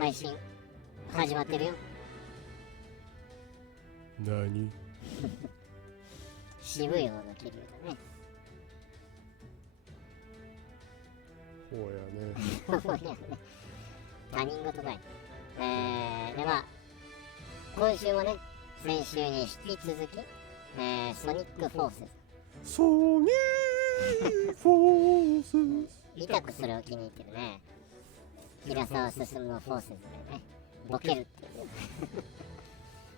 配信始まってるよ。何渋い方の気流だね。ほうやね他人事かい。では今週もね、先週に引き続き、ソニックフォースソニーフォース痛くそれを気に入ってるね。平沢進のフォースでね、ボケるっていう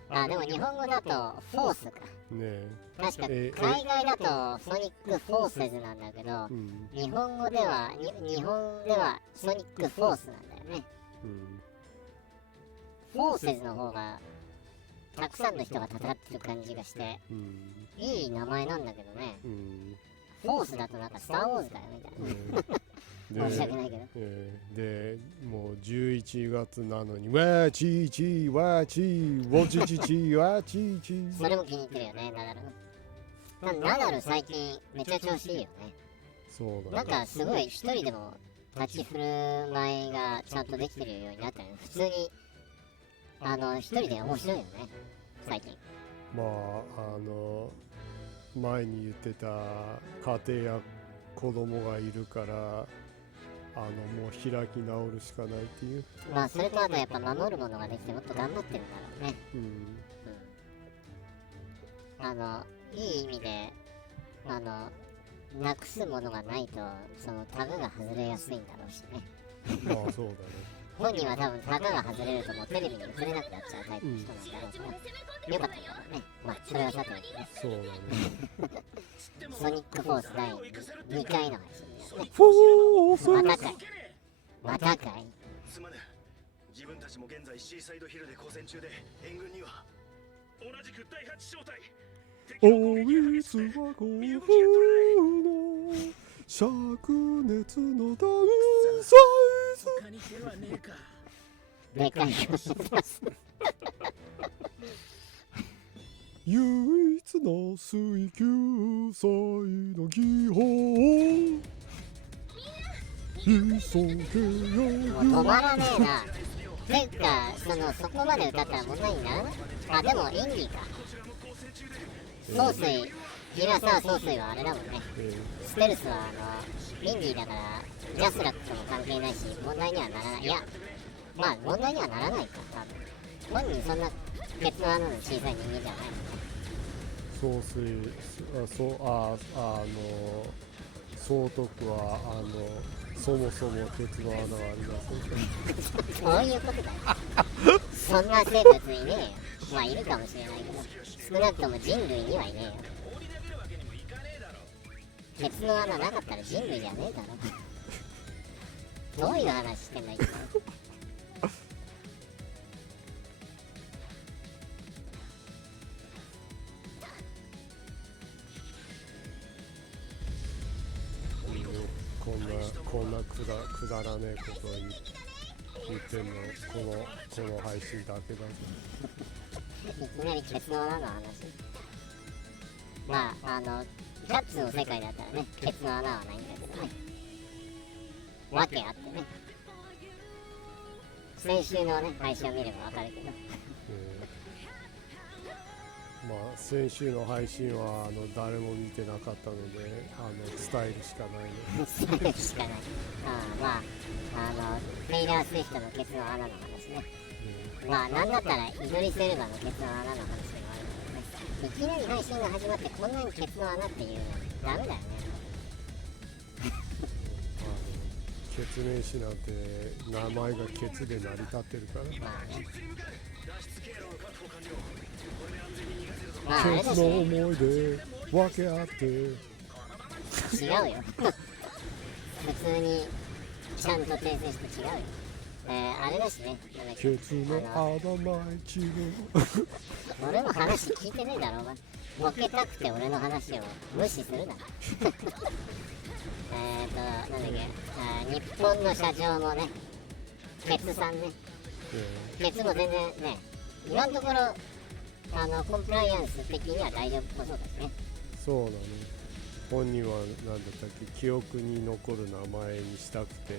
あ、でも日本語だとフォースかねえ、確か海外だとソニックフォーセズなんだけど、日本語では日本ではソニックフォースなんだよね。フォーセズの方がたくさんの人が戦ってる感じがして、いい名前なんだけどね。フォースだとなんかスターウォーズだよみたいな、申し訳ないけど、でもう11月なのにわちーちーわちーわちちちわちーちー、それも気に入ってるよね、ナダル。ナダル最近めっちゃ調子いいよね。そうだね、なんかすごい一人でも立ち振る舞いがちゃんとできてるようになったよね。普通に一人で面白いよね最近。まあ前に言ってた家庭や子供がいるからもう開き直るしかないっていう。まあそれとあとやっぱ守るものができてもっと頑張ってるんだろうね。いい意味でなくすものがないとそのタガが外れやすいんだろうしね。まあそうだね。本人は多分タガが外れるともうテレビに映れなくなっちゃうタイプの人なんだろうから、よかったんだろうね。まあそれはさておきね。そうだねソニックフォース第2回の配信ですね。フォースまたかい。すまぬ。自分たちも現在シーサイドヒルで交戦中で、援軍には同じく第8小隊おいつは甲府の灼熱のダウンサイズ。他に手はねえか。でかいよ唯一の水球祭の技法急げよもう止まらねえな。てかそこまで歌ったら問題にならない。あ、でも演技か。総帥平沢総帥はあれだもんね。ステルスはインディーだからジャスラックとも関係ないし問題にはならない。いやまあ問題にはならないか。多分本人そんなケツの穴の小さい人間じゃない。総帥総督はそもそもケツの穴はありません。そういうことだよそんな生物いねえよ。まあいるかもしれないけど少なくとも人類にはいねえよ。ケツの穴なかったら人類じゃねえだろどういう話してんだ今こんなくだらねえことを言ってんのこの配信だけだぞいきなりケツの穴の話。まあキャッツの世界だったらねケツの穴はないんだけどね。わけあってね。先週のね配信を見ればわかるけどまあ先週の配信は誰も見てなかったので伝えるしかないの伝えるしかない。まあテイラー・スウィフトのケツの穴の話ね。まあなんだったらイドリス・エルバのケツの穴の話でもあるけどね。いきなり配信が始まってこんなにケツの穴っていうのダメだよねケツメイシなんて名前がケツで成り立ってるから。まあね。ケツの思い出分け合って違うよ普通にちゃんと訂正して違うよ。あれだしね。ケツのアダマイチの俺の話聞いてねえだろお前。ボケたくて俺の話を無視するななんだっけ、日本の社長もねケツさんね、ケツも全然ね今のところコンプライアンス的には大丈夫っぽそうですね。そうだね。本人は何だったっけ、記憶に残る名前にしたくて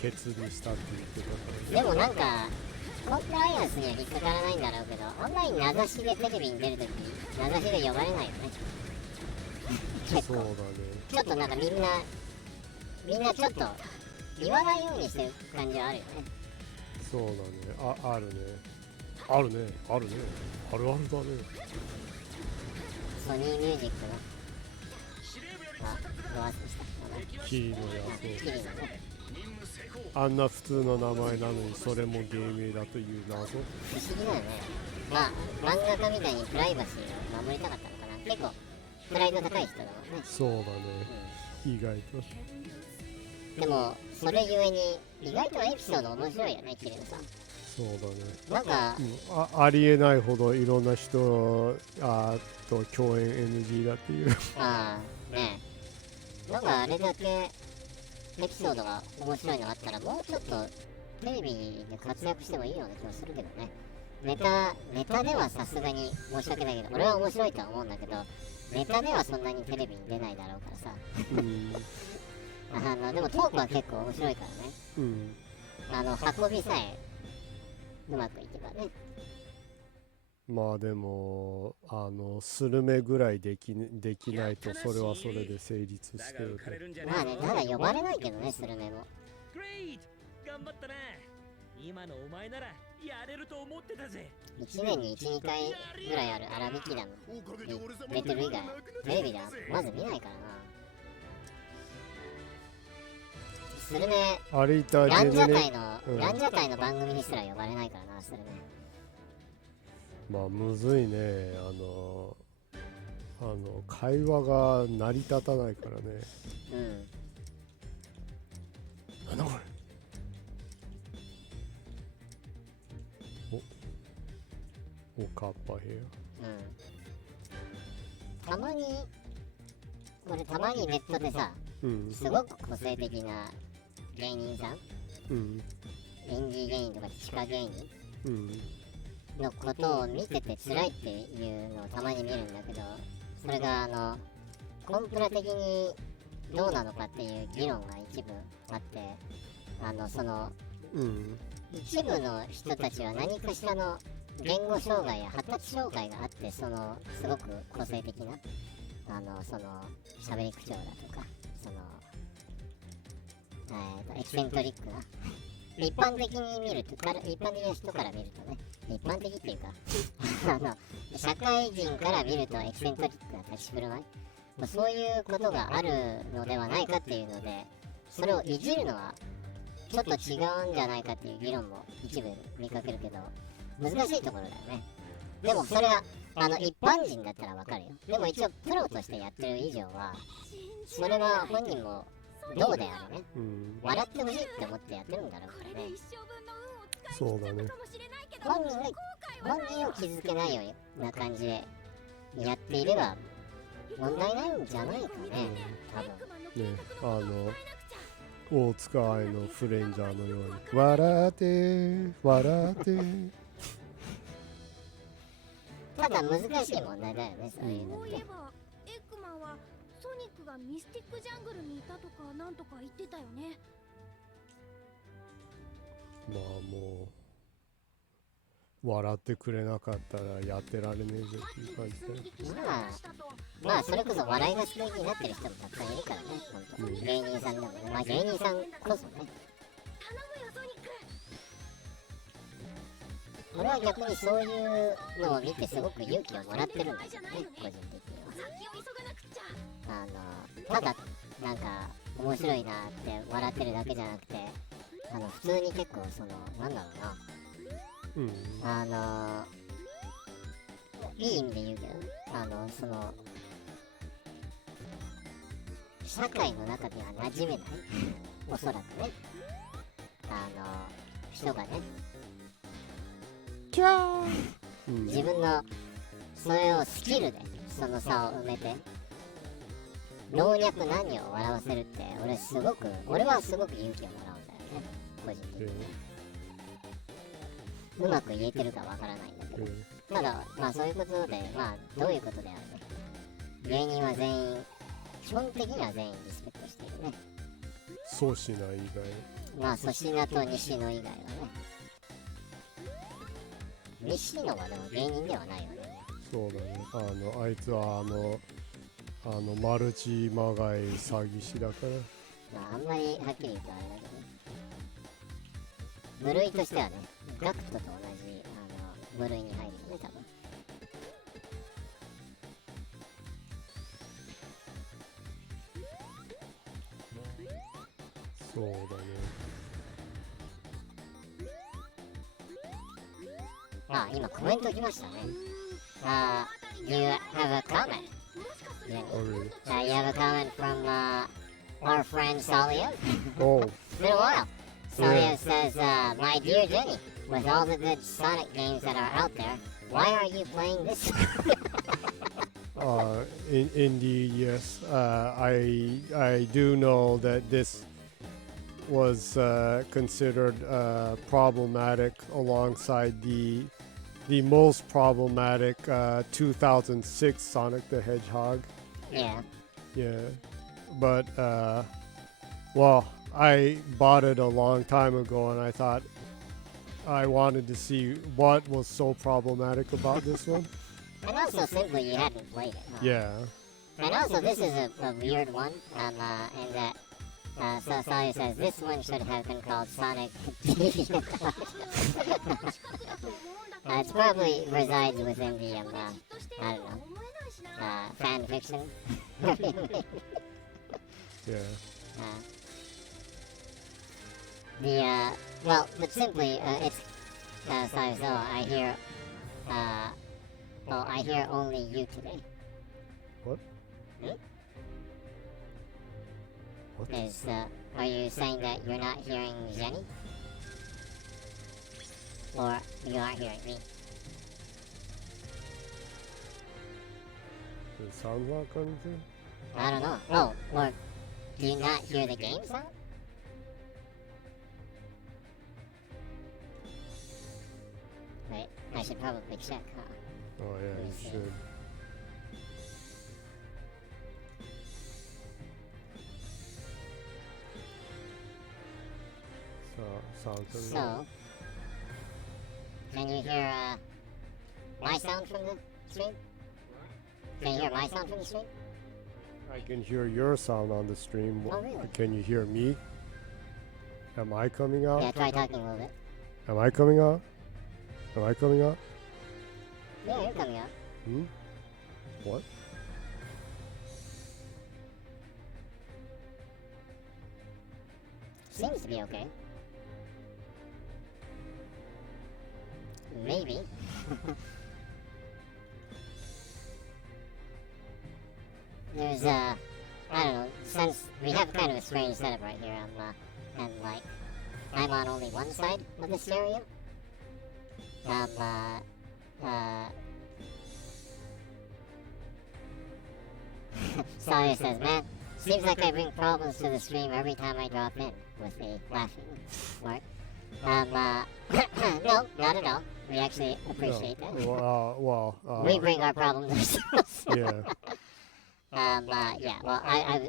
ケツにしたって言ってたから。でもなんかコンプライアンスには引っかからないんだろうけど、オンライン名指しでテレビに出るとき名指しで呼ばれないよね。結構そうだね。ちょっとなんかみんなちょっと言わないようにしてる感じはあるよね。そうだね。あるね。あるね。あるね。あるあるだね。ソニーミュージックのロアスしたキリのやキリのね。つ。あんな普通の名前なのにそれも芸名だという謎。不思議だよね。まあ漫画家みたいにプライバシーを守りたかったのかな。結構プライド高い人だもんね。そうだね。意外と。でもそれゆえに意外とエピソード面白いよね、キリのさん。そうだね。なんか、ありえないほどいろんな人と共演 NG だっていう。ねえ、なんかあれだけエピソードが面白いのあったらもうちょっとテレビで活躍してもいいような気もするけどね。ネタではさすがに申し訳ないけど、俺は面白いとは思うんだけど、ネタではそんなにテレビに出ないだろうからさ。でもトークは結構面白いからね。運びさえうまくいけばね。まあでもスルメぐらいできないとそれはそれで成立してるね。まあね、ただ呼ばれないけどね、スルメも。頑張ったな。今のお前ならやれると思ってたぜ。1年に 1,2 回ぐらいある荒引き団に出てる以外テレビではまず見ないからな。スルメあれいたランジャタイの番組にすら呼ばれないからな、スルメ。まあむずいね。会話が成り立たないからね。なんだこれ。おかっぱへたまにネットでさ、すごく個性的な芸人さん、演技芸人とか地下芸人のことを見てて辛いっていうのをたまに見るんだけど、それがコンプラ的にどうなのかっていう議論が一部あって、一部の人たちは何かしらの言語障害や発達障害があって、すごく個性的な喋り口調だとか、エキセントリックな一般的な人から見るとね、一般的っていうか社会人から見るとエキセントリックな立ち振る舞い、そういうことがあるのではないかっていうので、それをいじるのはちょっと違うんじゃないかっていう議論も一部見かけるけど、難しいところだよね。でもそれは一般人だったらわかるよ。でも一応プロとしてやってる以上は、それは本人もどうであれね、笑ってほしいって思ってやってるんだろうからね。そうだね。本人を傷つけないような感じでやっていれば問題ないんじゃないかね、多分ね。大塚愛のフレンジャーのように笑って笑ってただ難しい問題だよね、そういうのって。そういえばエッグマンはソニックがミスティックジャングルにいたとかなんとか言ってたよね。まあもう笑ってくれなかったらやってられねえぜっていう感じで、まあそれこそ笑いが救いになってる人もたくさんいるからね、本当、芸人さんでもね。まあ芸人さんこそね。頼むよソニック。俺は逆にそういうのを見てすごく勇気をもらってるんだけどね、個人的には。ただなんか面白いなって笑ってるだけじゃなくて、普通に結構なんだろうな、いい意味で言うけど、社会の中では馴染めないおそらくね、人がね、自分のそれをスキルでその差を埋めて老若男女を笑わせるって、俺はすごく勇気をもらうんだよね、個人的に。うまく言えてるかわからないんだけど、ただまあそういうことで、まあどういうことであれね、芸人は全員基本的には全員リスペクトしているね。そうしない以まあ粗品と西野以外はね。西野はでも芸人ではないよね。そうだね。あいつはマルチまがい詐欺師だから。まああんまりはっきり言うとあれだけどね。部類としてはね、ガクトと同じ部類に入るよね、多分。そうだね。あ、今コメント来ましたね。You have a comment. Yeah. Oh, really? You have a comment from our friend Salia. Oh, It's been a while. Salia says, my dear Jenny, with all the good Sonic games that are out there, why are you playing this? indeed, yes. I do know that this was considered problematic alongside the most problematic 2006 Sonic the Hedgehog. Yeah. Yeah, but well, I bought it a long time ago, and I thought I wanted to see what was so problematic about this one. And also simply you hadn't played it. Huh? Yeah. And also this is a weird one, in that so Salia says this one should have been called Sonic. It probably resides within the I don't know, fan fiction. Yeah. Well, but simply it's Salia, so I hear I hear only you today. What? Hmm? What? Are you saying that you're not hearing Jenny? Or you aren't hearing me? Does it sound like anything? I don't know. Oh, or do you not hear the game sound? Wait, I should probably check, huh? Oh yeah, you should. Sounds So, can you hear my sound from the stream? Can you hear my sound from the stream? I can hear your sound on the stream. Oh, really? Can you hear me? Am I coming out? Yeah, try talking a little bit. Am I coming out? Am I coming out? Yeah, you're coming out. Hmm? What? Seems to be okay. Maybe. There's I don't know, since we have kind of a strange setup right here, and like, I'm on only one side of the stereo. Sawyer says, man, seems like I bring problems to the stream every time I drop in, with the laughing mark. No, not at all. We actually appreciate that. We bring our problems ourselves. Yeah. Yeah, well, I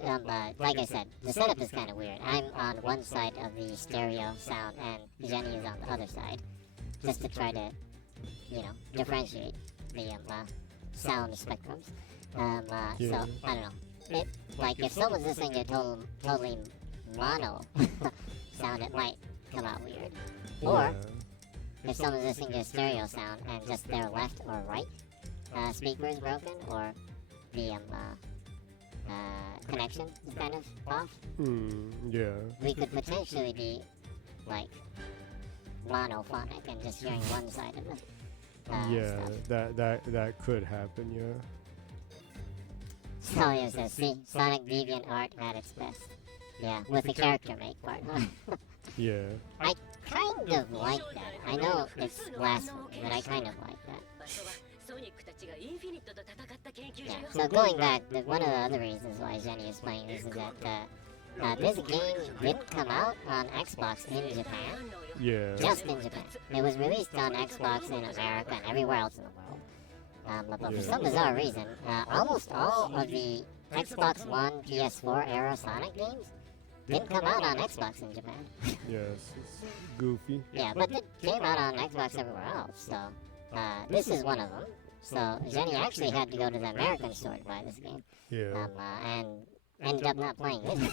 like I said, the setup is kind of weird. I'm on one side of the stereo sound, and Jenny is on the other side, just to try to, differentiate the sound spectrums. Yeah. So, I don't know. Like, if someone's listening to totally mono sound, it might come out weird. Or, if someone's listening to a stereo sound and just their left or right speaker is broken, or the connection is kind of off, Yeah. we could potentially be like monophonic and just hearing one side of it. Yeah, that could happen, yeah. Sawyer says, see, Sonic Deviant art at its best. Yeah, with the character make part, huh? Yeah. I kind of like that. I know it's blasphemy, but I kind of like that. Yeah, so going back, one of the other reasons why Jenny is playing this is that this game didn't come out on Xbox in Japan. Yeah. Just in Japan. It was released on Xbox in America and everywhere else in the world. But for some bizarre reason, almost all of the Xbox One, PS4 era Sonic games Didn't come out on Xbox in Japan. Yes, it's goofy. Yeah, but it came out on Xbox everywhere else, so this is one of them. So Jenny actually had to go to the American store to buy this game, Yeah. and ended up not playing it.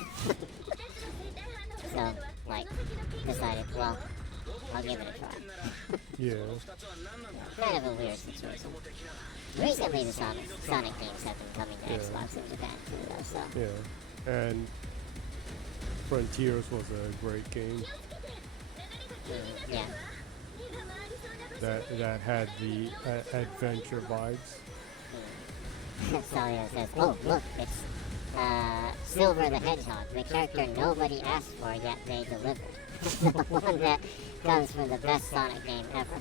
So, like, decided, well, I'll give it a try. Yeah. Kind of a weird situation. Recently, the Sonic games have been coming to Xbox in Japan too, though, so. Yeah. And Frontiers was a great game Yeah. that had the adventure vibes. Salia says, oh, look, it's Silver the Hedgehog, the character nobody asked for, yet they delivered. The one that comes from the best Sonic game ever.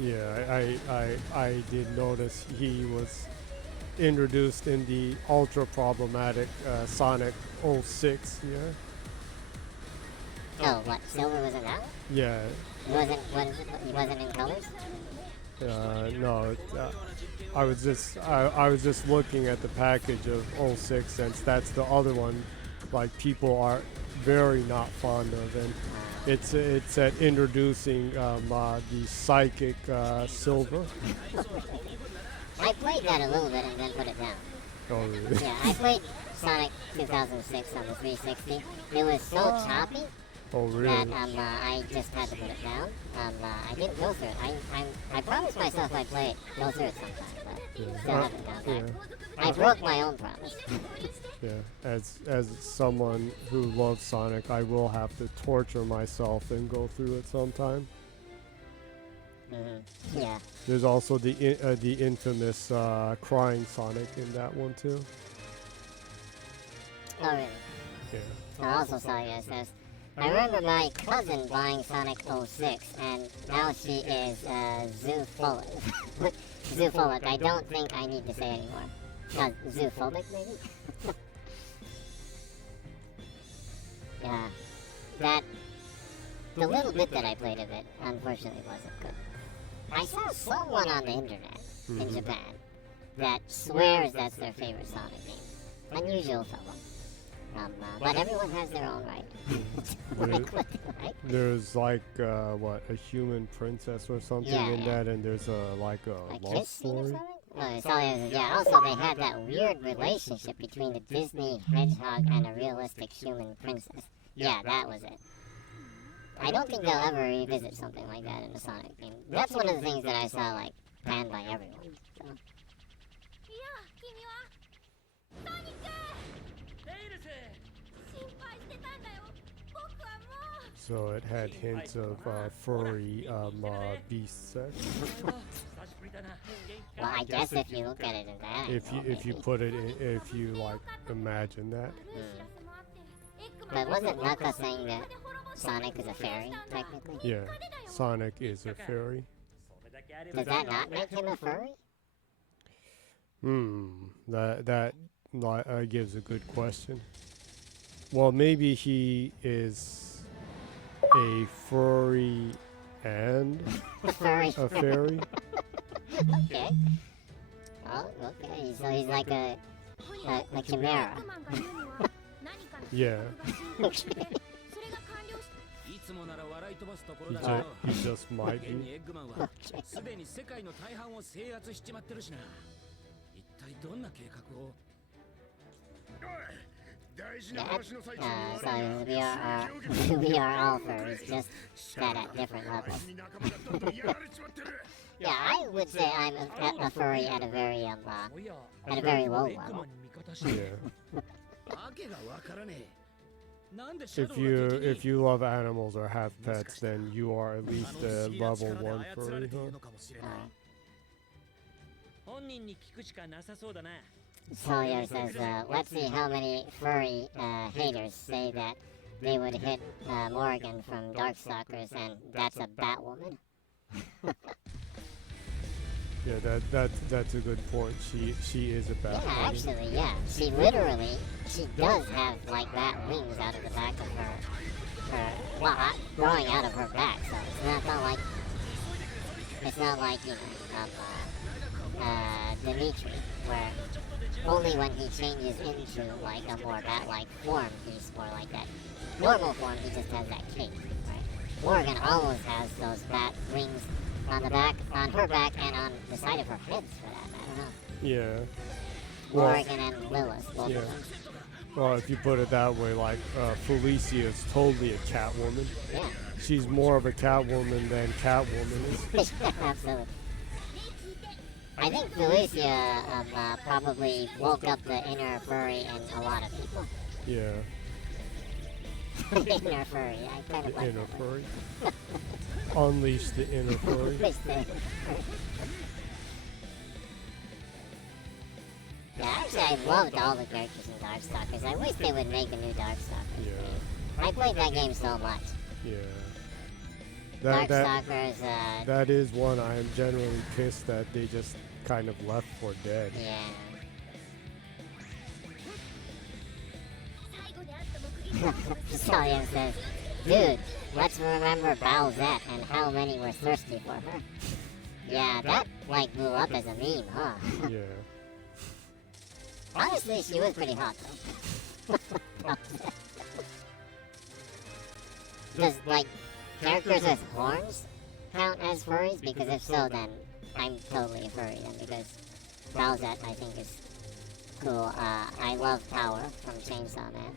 Yeah, I did notice he was introduced in the ultra problematic Sonic 06. Yeah. Oh, what? Silver was in that one? Yeah. He wasn't in colors? No. I was just looking at the package of 06 since that's the other one, like people are very not fond of, and it's at introducing the psychic Silver. I played that a little bit and then put it down. Oh really? Yeah, I played Sonic 2006 on the 360. It was so choppy Oh really? that I just had to put it down. I didn't go through it. I promised myself I'd go through it sometime, but still haven't gone Yeah. back. I broke my own promise. Yeah. As someone who loves Sonic, I will have to torture myself and go through it sometime. Yeah. There's also the infamous crying Sonic in that one too. Oh, really? Yeah. I also saw you says, I remember my cousin buying Sonic 06, and now she is zoophobic. Zoophobic. I don't think I need to say anymore. Zoophobic, maybe? Yeah. The little bit that I played of it, unfortunately, wasn't good. I saw someone on the internet in Japan that swears that's their favorite Sonic game. Unusual fellow. But everyone has their own right. Like what they like. There's like what, a human princess or something in that, and there's a Like love kiss scene or story. something? No, it's all, yeah, also they had that weird relationship between the Disney hedgehog and a realistic human princess. Yeah, that was it. I don't think they'll ever revisit something like that in a Sonic game. That's one of the things that I saw, like, banned by everyone. So. So it had hints of furry beast sex. Well, I guess if you look at it in that If you put it in, if you like imagine that. But wasn't Naka saying that Sonic is a fairy, technically? Yeah, Sonic is a fairy. Does that not make him a furry? That gives a good question. Well, maybe he is a furry and A furry. a fairy. Okay. Oh, okay. So he's like a chimera. Yeah, Okay. he just might be. So we are all furries, just that at different levels. Yeah, I would say I'm a furry at a very low level. Yeah. If you love animals or have pets, then you are at least a level 1 furry, huh? Sawyer says, let's see how many furry haters say that they would hit Morgan from Darkstalkers, and that's a Batwoman. Yeah, that's a good point. She is a bat. Yeah, actually, yeah. She does have like bat wings out of the back of her growing out of her back. So it's not like you know, Dimitri, where only when he changes into like a more bat-like form, he's more like that normal form. He just has that cape, right? Morgan always has those bat wings on the back, on her back, and on the side of her head, for that matter. Yeah. Morgan and Lilith, both yeah. of them. Well, if you put it that way, like Felicia is totally a Catwoman. Yeah. She's more of a Catwoman than Catwoman is. Absolutely. I think Felicia probably woke up the inner furry in a lot of people. Yeah. Inner furry, I kind of The like inner that. furry. Unleash the inner furry. Yeah, actually, I loved all the characters in Darkstalkers. I wish they would make a new Darkstalkers game. I played that game so much. Yeah. Darkstalkers, That is one I am generally pissed that they just kind of left for dead. yeah. Stallion says, dude, let's remember Bowsette and how many were thirsty for her. Yeah, that, like, blew up as a meme, huh? Yeah. Honestly, she was pretty hot, though. Does, like, characters with horns count as furries? Because if so, then I'm totally a furry then, because Bowsette, I think, is cool. I love Power from Chainsaw Man.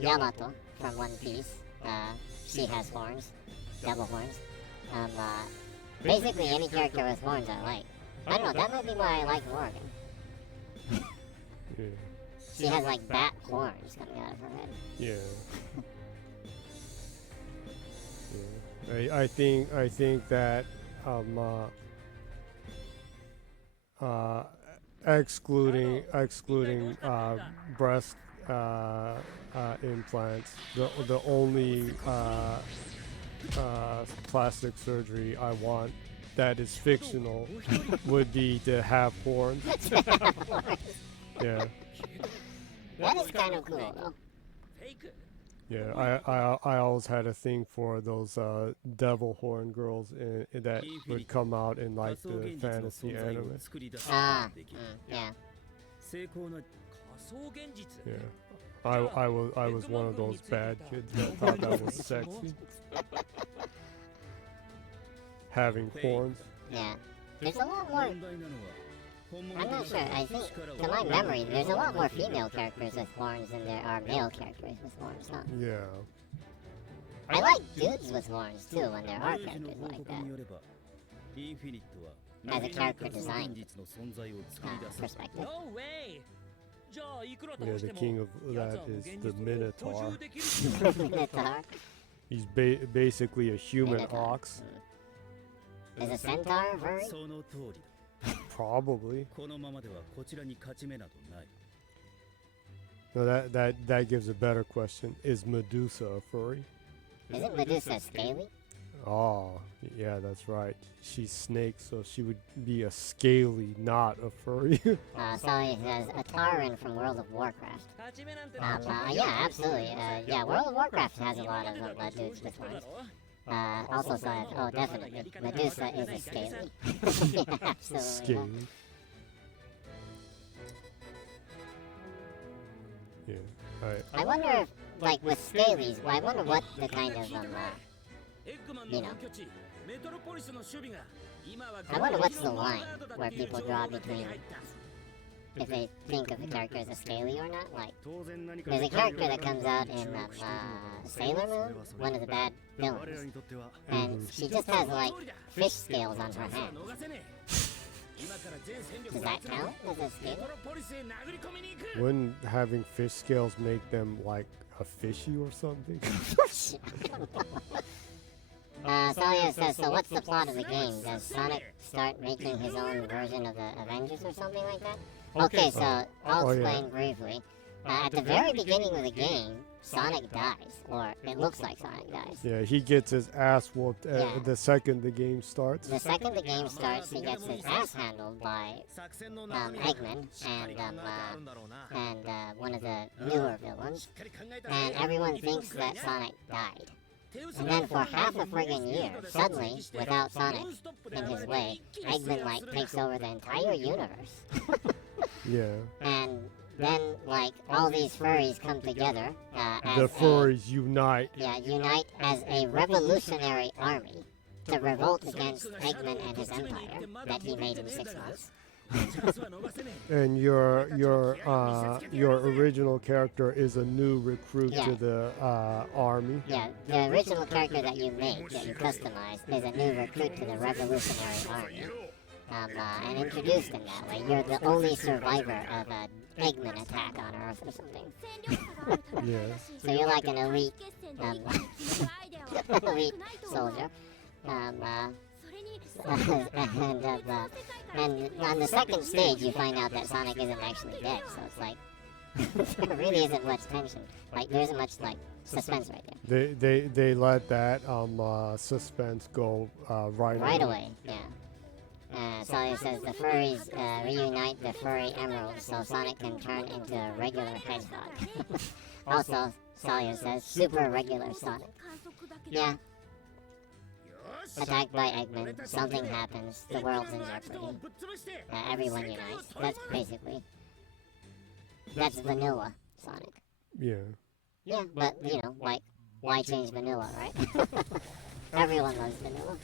Yamato from One Piece. She has horns, double horns. Basically any character with horns I like. I don't know, that might be why I like Morgan. Yeah. She has like bat horns coming out of her head. Yeah. Yeah. I think that excluding breast implants, the only plastic surgery I want that is fictional would be to have horns. Yeah. That is kind of cool though. Yeah, I always had a thing for those devil horn girls that would come out in like the fantasy anime. Yeah. Yeah, I was one of those bad kids that thought that was sexy. Having horns. Yeah. There's a lot more. I'm not sure. I think, to my memory, there's a lot more female characters with horns than there are male characters with horns, huh? Yeah. I like dudes with horns too when there are characters like that. As a character design perspective. No way! Yeah, the king of that is the Minotaur. Minotaur? He's basically a human Minotaur. ox. Is a centaur furry? Probably. No, that gives a better question. Is Medusa a furry? Isn't Medusa scaly? Oh, yeah, that's right. She's snake, so she would be a scaly, not a furry. Sorry, it says a Taran from World of Warcraft. Yeah, absolutely. Yeah, World of Warcraft has a lot of dudes with horns. Also says, oh, definitely, Medusa is a scaly. Yeah, absolutely. Scaly. Yeah. I wonder if, like, with scalies, I wonder what the kind of, you know, I wonder what's the line where people draw between if they think of the character as a scaly or not. Like, there's a character that comes out in Sailor Moon, one of the bad villains, and she just has, like, fish scales on her hand. Does that count as a scale? Wouldn't having fish scales make them like a fishy or something? Salia says, so what's the plot of the game? Does Sonic start making his own version of the Avengers or something like that? Okay, so I'll explain briefly. At the very beginning of the game, Sonic dies, or it looks like Sonic dies. Yeah, he gets his ass whooped the second the game starts. The second the game starts, he gets his ass handled by Eggman and one of the newer villains, and everyone thinks that Sonic died. And then for half a friggin' year, suddenly, without Sonic in his way, Eggman like takes over the entire universe. Yeah. And then like all these furries come together as The furries unite. unite as a revolutionary army to revolt against Eggman and his empire that he made in 6 months. And your original character is a new recruit to the army. Yeah, the original character that you make, that you customize, is a new recruit to the revolutionary army. And introduced in that way. You're the only survivor of an Eggman attack on Earth or something. Yeah. So you're like an elite, elite soldier. And on the second stage, you find out that Sonic isn't actually dead. So it's like there really isn't much tension. Like there isn't much like suspense right there. They let that suspense go right away. Yeah. Sawyer says the furries reunite the furry emeralds so Sonic can turn into a regular hedgehog. Also, Sawyer says super regular Sonic. Yeah. Attacked by Eggman, something happens, the world's in jeopardy. Everyone unites. That's basically... That's vanilla Sonic. Yeah. Yeah, but, you know, like, why change vanilla, right? Everyone loves vanilla.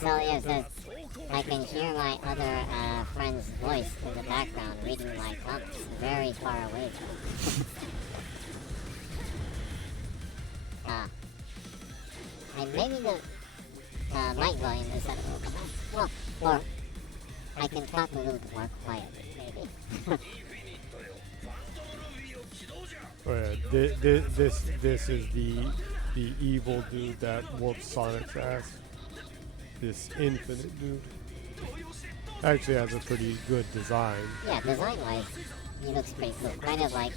Celia says, I can hear my other friend's voice in the background reading my comics, very far away though. And maybe the mic volume is set a little bit high. Well, or I can talk a little bit more quietly, maybe. This is the evil dude that whoops Sonic's ass. This infinite dude actually has a pretty good design. Yeah, design-wise, he looks pretty cool. Kind of like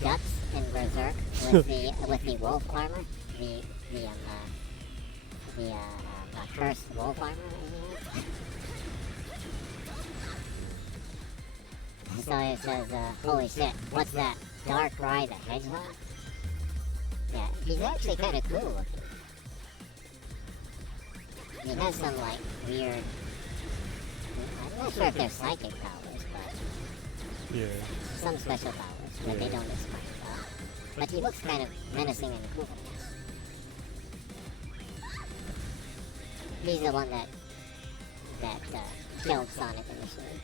Guts in Berserk with the wolf armor, the cursed wolf armor. So it says, holy shit, what's that? Dark Ride the Hedgehog? Yeah, he's actually kind of cool looking. He has some like weird, I'm not sure if they're psychic powers, but Yeah. some special powers that they don't explain. But he looks kind of menacing and cool. He's the one that killed Sonic initially.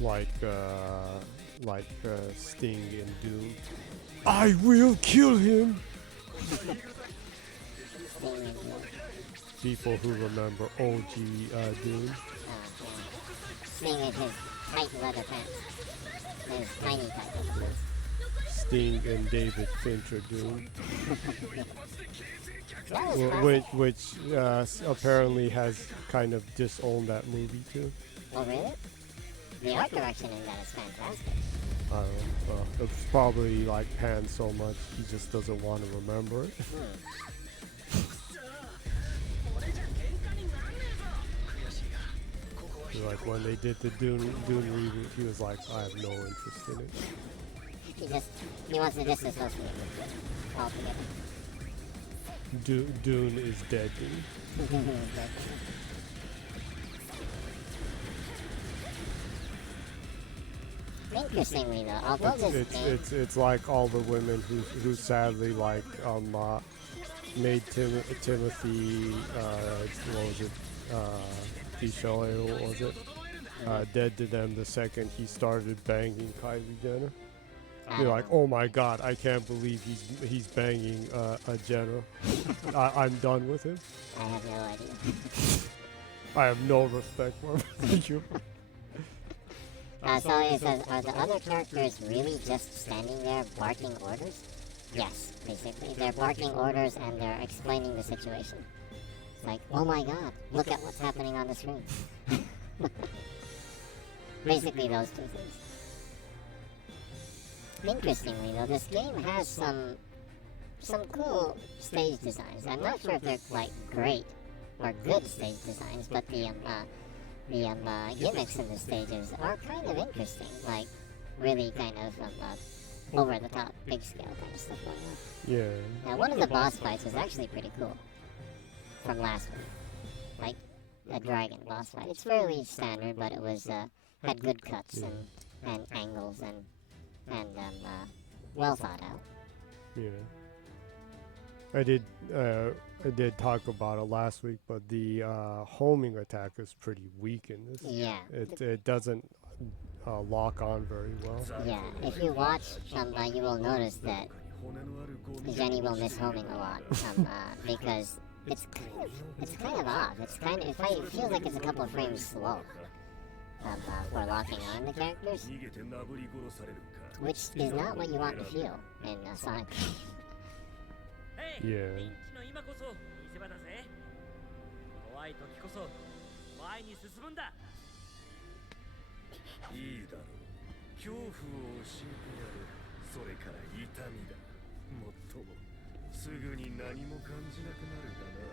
like Sting and Doom. I will kill him. People who remember OG Doom. Sting in his tight leather pants. His tiny tight leather pants. Sting and David Fincher Doom. Which apparently has kind of disowned that movie too. Oh really? The art direction in that is fantastic. I don't know. It's probably like panned so much he just doesn't want to remember it. Like when they did the Dune reboot, he was like, I have no interest in it. He wants to disassociate with it altogether. Dune is dead, dude. Interestingly though, although this game... It's like all the women who sadly like made Timothy what was it Chalamet, what was it dead to them the second he started banging Kylie Jenner. You're like, oh my god, I can't believe he's banging a Jenner. I'm done with him. I have no idea. I have no respect for him. So it says, are the other characters really just standing there barking orders? Yes, basically. They're barking orders and they're explaining the situation. It's like, oh my god, look at what's happening on the screen. Basically those two things. Interestingly though, this game has some some cool stage designs. I'm not sure if they're like great or good stage designs, but the gimmicks in the stages are kind of interesting. Like really kind of over the top, big scale kind of stuff going on. Yeah. Now one of the boss fights was actually pretty cool from last week, like a dragon boss fight. It's fairly standard, but it was had good cuts and angles and well thought out. Yeah. I did talk about it last week, but the homing attack is pretty weak in this. Yeah. It doesn't lock on very well. Yeah, if you watch, you will notice that Jenny will miss homing a lot, because it's kind of off. It feels like it's a couple of frames slow for locking on the characters, which is not what you want to feel in Sonic. Yeah. ピンチの今こそ見せ場だぜ。怖い時こそ前に進むんだ。いいだろう。恐怖を教えてやる。それから痛みだ。もっともすぐに何も感じなくなるかな。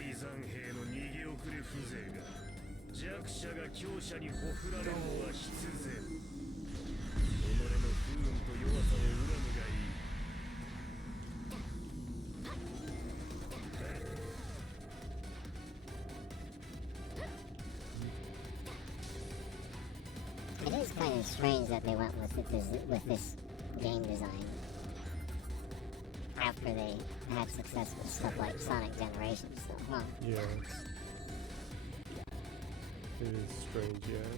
敗残兵の逃げ遅れ風情が弱者が強者にほふられるのは必然。己の不運と弱さを恨むがいい。It is kind of strange that they went with this game design after they had success with stuff like Sonic Generations, so, huh? Yeah. It is strange, yeah.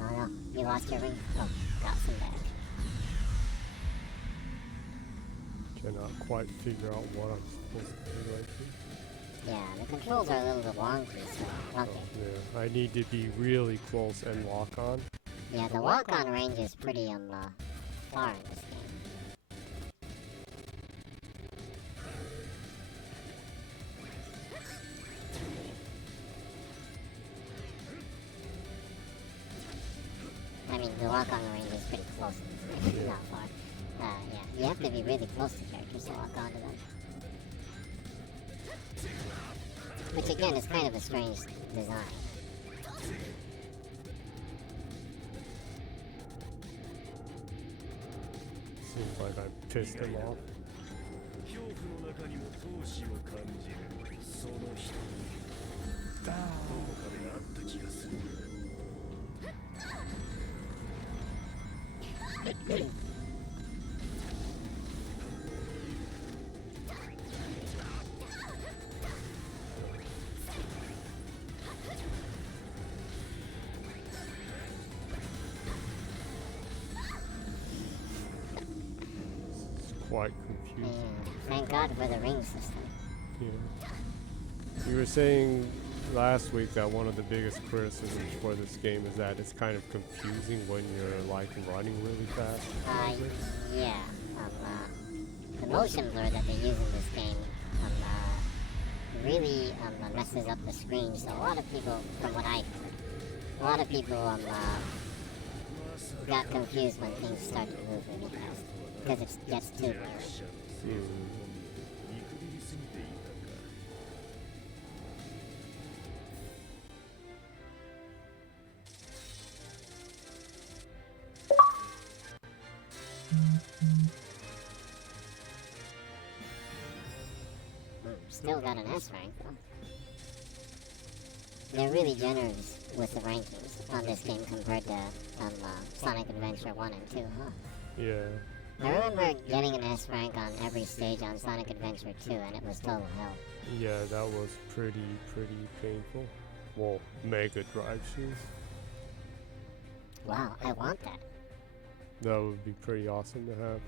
Oh no, you lost your ring? Oh, got some back. Cannot quite figure out what I'm supposed to do right here. Yeah, the controls are a little bit wonky, so, okay. Yeah, I need to be really close and lock on. Yeah, the walk-on range is pretty, far in this game. I mean, the walk-on range is pretty close in this game, not far. Yeah, you have to be really close to characters to lock onto them. Which again is kind of a strange design. Seems like I pissed him off. 恐怖の中にも闘志を感じる。その人にどこかで会った気がする。Quite confused. Yeah, thank God for the ring system. Yeah. You were saying last week that one of the biggest criticisms for this game is that it's kind of confusing when you're like running really fast. Yeah. The motion blur that they use in this game really messes up the screen. So a lot of people, from what I heard, a lot of people got confused when things started to move really fast because it gets too blurry. Still got an S rank though. They're really generous with the rankings on this game compared to Sonic Adventure 1 and 2, huh? Yeah. I remember getting an S rank on every stage on Sonic Adventure 2 and it was total hell. Yeah, that was pretty painful. Well, Mega Drive shoes. Wow, I want that. That would be pretty awesome to have.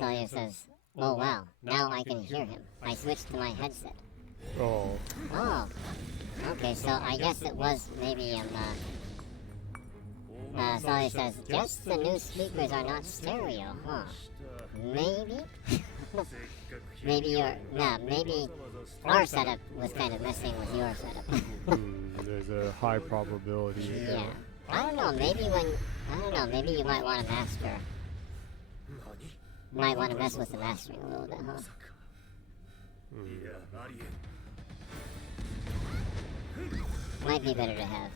Sawyer says, "Oh wow, now I can hear him. I switched to my headset." Oh. Oh, okay, so I guess it was maybe, Sawyer says, "Guess the new speakers are not stereo, huh? Maybe?" maybe our setup was kind of messing with your setup. There's a high probability. Yeah. I don't know, maybe you might want to master. Might want to mess with the mastering a little bit, huh? Might be better to have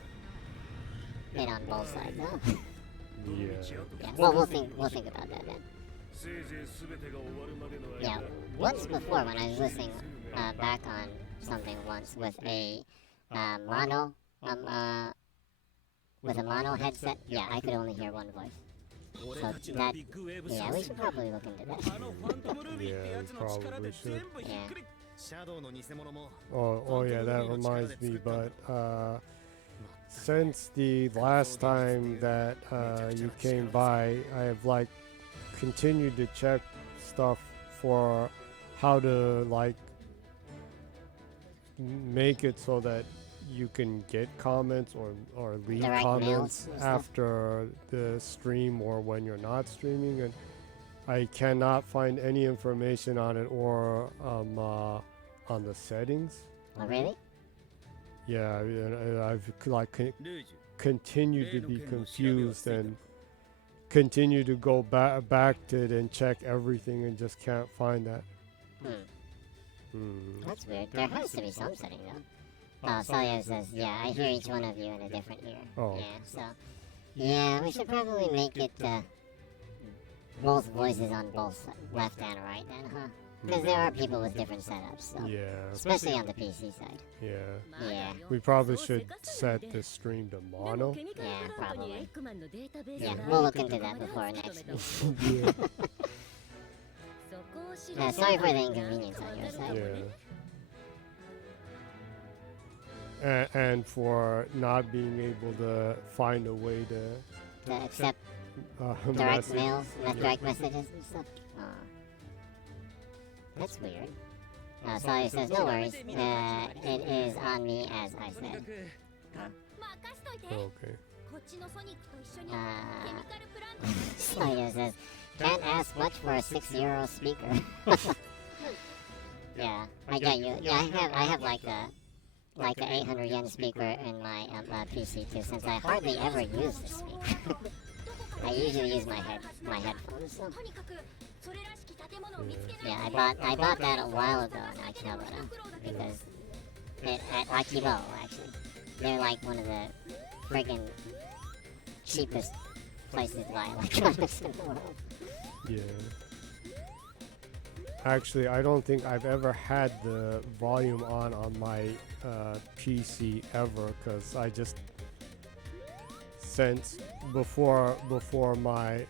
it on both sides, huh? Yeah. Well, we'll think about that then. Yeah, once before when I was listening back on something once with a mono headset, yeah, I could only hear one voice. So that, yeah, we should probably look into that. Yeah, we probably should. Yeah. Oh yeah, that reminds me, but since the last time that you came by, I have like continued to check stuff for how to like make it so that you can get comments or leave Direct comments mails and stuff. after the stream or when you're not streaming, and I cannot find any information on it or on the settings. Oh, really? Yeah, I've like continued to be confused and continue to go back to it and check everything and just can't find that. That's weird. There has to be some setting though. Sawyer says, yeah, I hear each one of you in a different ear. Oh. Yeah, so, yeah, we should probably make it both voices on both left and right then, huh? Because there are people with different setups, so. Yeah. Especially on the PC side. Yeah. Yeah. We probably should set the stream to mono. Yeah, probably. Yeah, we'll look into that before next. Sorry for the inconvenience on your side. Yeah. And for not being able to find a way to Accept direct message. mails, direct messages and stuff. That's weird. Sawyer says, no worries. It is on me, as I said. Okay. Sawyer says, can't ask much for a €6 speaker. Yeah, I get you. Yeah, I have like a 800 yen speaker in my PC too, since I hardly ever use the speaker. I usually use my headphones. So. Yeah, I bought that a while ago in Akihabara because at Akibo actually, they're like one of the friggin' cheapest places to buy electronics in the world. Yeah. Actually, I don't think I've ever had the volume on my PC ever, because I just since before my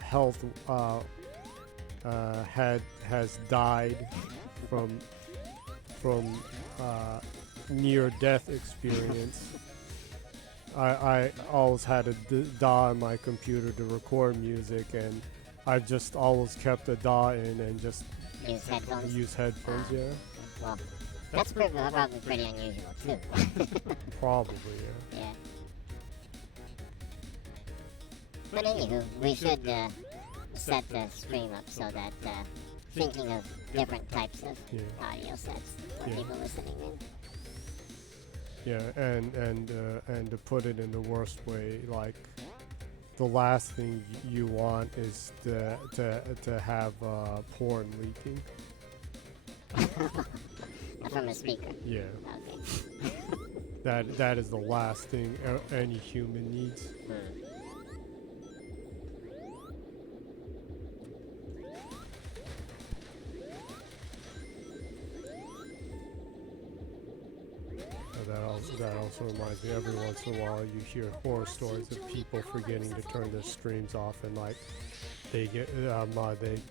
health has died from near death experience. I always had a DAW on my computer to record music, and I've just always kept a DAW in and just use headphones. Yeah. Well, that's probably pretty unusual too. Probably, yeah. Yeah. But anywho, we should set the stream up so that thinking of different types of audio sets for people listening in. Yeah, and to put it in the worst way, like the last thing you want is to have porn leaking. From a speaker. Yeah. Okay. That is the last thing any human needs. That also reminds me, every once in a while you hear horror stories of people forgetting to turn their streams off, and like they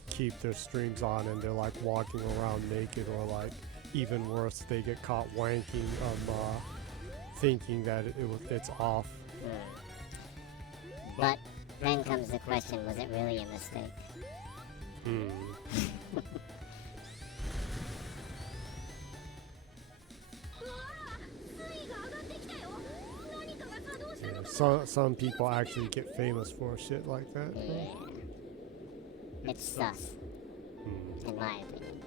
keep their streams on and they're like walking around naked, or like even worse, they get caught wanking thinking that it's off. But then comes the question, was it really a mistake? Hmm. Some people actually get famous for shit like that. Yeah. It's sus, in my opinion.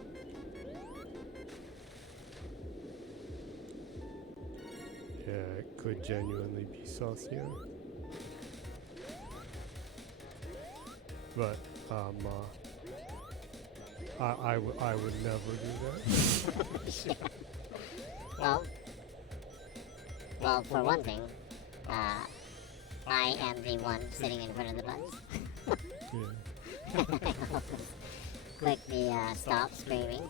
Yeah, it could genuinely be sus, yeah. But I would never do that. Well, for one thing, I am the one sitting in front of the buttons. Yeah. Click the stop screaming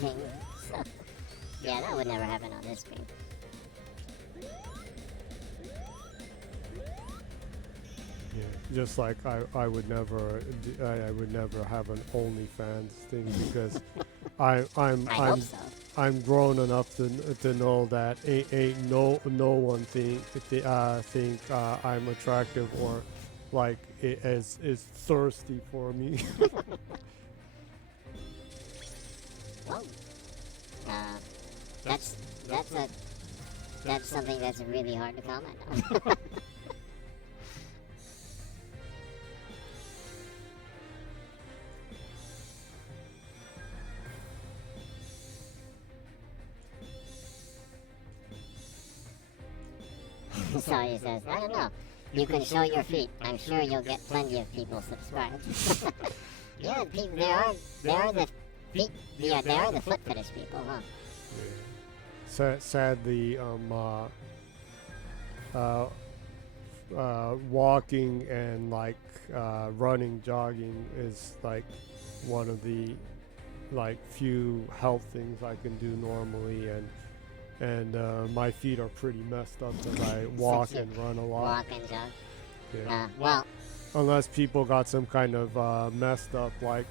thing. So, yeah, that would never happen on this screen. Yeah, just like I would never have an OnlyFans thing because I hope so. I'm grown enough to know that ain't no one think I'm attractive or like is thirsty for me. Well, that's something that's really hard to comment on. So he says, I don't know. You can show your feet. I'm sure you'll get plenty of people subscribed. Yeah, there are the feet. Yeah, there are the foot fetish people, huh? Yeah. Sadly, walking and like running, jogging is like one of the like few health things I can do normally, and my feet are pretty messed up because I walk and run a lot. Walk and jog. Yeah. Well, Unless people got some kind of messed up like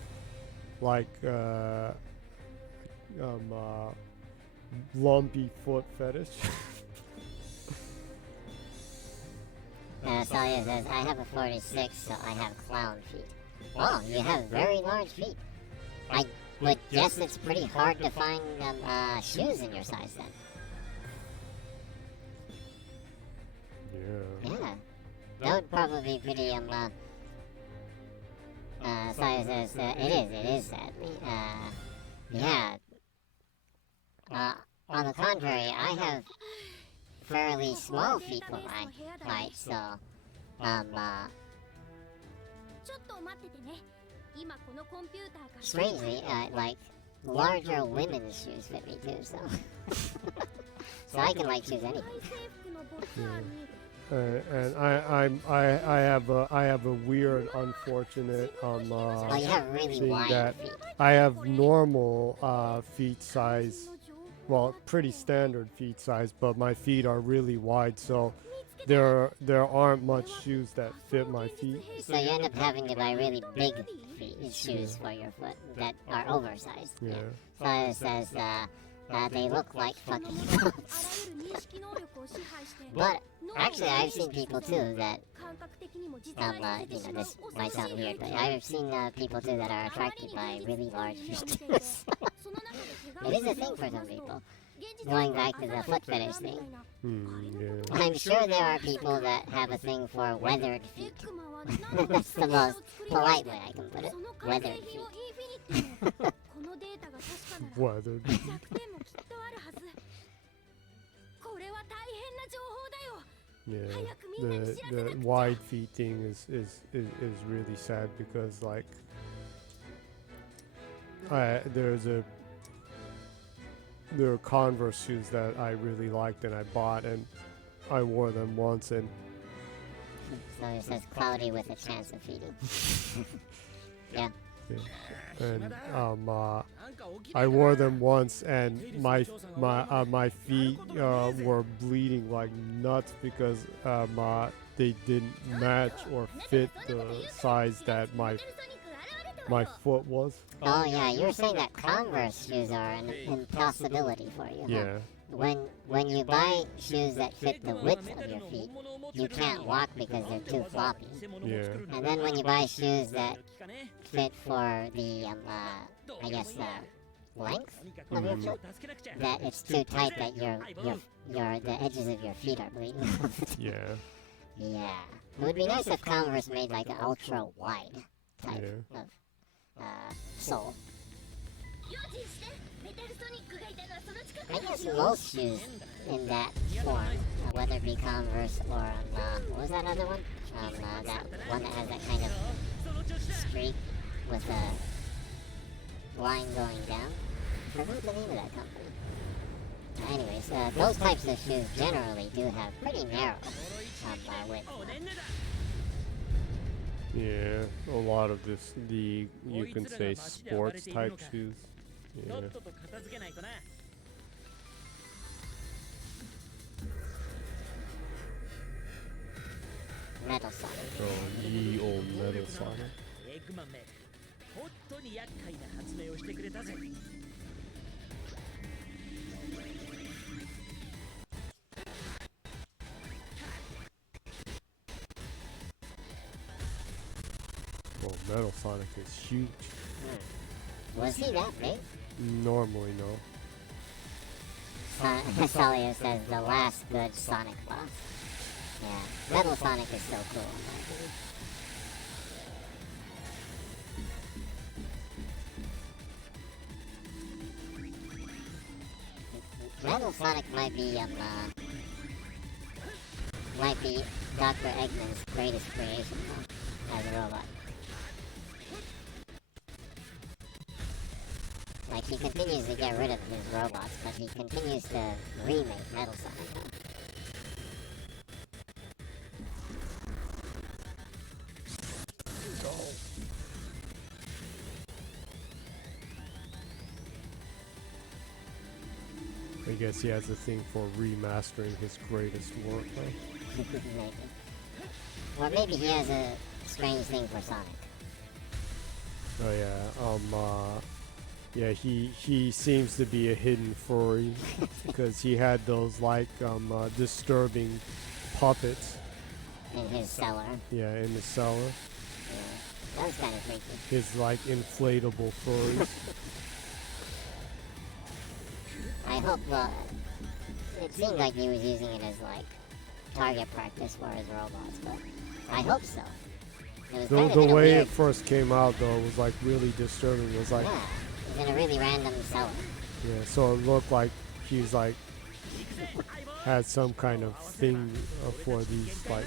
lumpy foot fetish. Salia says, I have a 46, so I have clown feet. Oh, you have very large feet. I would guess it's pretty hard to find shoes in your size then. Yeah. Yeah. That would probably be pretty, Salia says, it is sad. Yeah. On the contrary, I have fairly small feet for my height, so, strangely, like, larger women's shoes fit me too, so. So I can, like, choose anything. And I have a weird, unfortunate Oh, you have really thing wide that feet. I have normal feet size, well, pretty standard feet size, but my feet are really wide, so there aren't much shoes that fit my feet. So you end up having to buy really big shoes for your foot that are oversized. Yeah. So it says they look like fucking clothes. But actually, I've seen people too that this might sound weird, but I've seen people too that are attracted by really large feet. It is a thing for some people. Going back to the foot fetish thing, Yeah. I'm sure there are people that have a thing for weathered feet. That's the most polite way I can put it. Weathered feet. Weathered. Yeah, the wide feet thing is really sad because like there are Converse shoes that I really liked and I bought and I wore them once and So it says cloudy with a chance of feeding. Yeah. and I wore them once and my feet were bleeding like nuts because they didn't match or fit the size that my foot was. Oh yeah, you were saying that Converse shoes are an impossibility for you. Huh? Yeah, when you buy shoes that fit the width of your feet, you can't walk because they're too floppy. Yeah. And then when you buy shoes that fit for the I guess length of your foot, that it's too tight that the edges of your feet are bleeding. Yeah. Yeah. It would be nice if Converse made like an ultra wide type Yeah. of sole. I guess most shoes in that form, whether it be Converse or what was that other one? That one that has that kind of streak with a line going down. I forgot the name of that company. Anyways, those types of shoes generally do have pretty narrow width. Yeah, a lot of you can say sports type shoes. Yeah. Metal Sonic. Oh, ye old Metal Sonic. Oh, Metal Sonic is huge. Was he that big? Normally, no. Salio says the last good Sonic boss. Yeah, Metal Sonic is so cool. Metal Sonic might be Dr. Eggman's greatest creation as a robot. Like, he continues to get rid of his robots, but he continues to remake Metal Sonic. I guess he has a thing for remastering his greatest work, huh? Maybe. Or maybe he has a strange thing for Sonic. Oh yeah, yeah, he seems to be a hidden furry because he had those like disturbing puppets. In his cellar. Yeah, in the cellar. Yeah, that was kind of freaky. His like inflatable furries. I hope, it seemed like he was using it as like target practice for his robots, but I hope so. It was The way it first came out though was like really disturbing. It was like, yeah, it was in a really random cellar. yeah, so it looked like he's like had some kind of thing for these like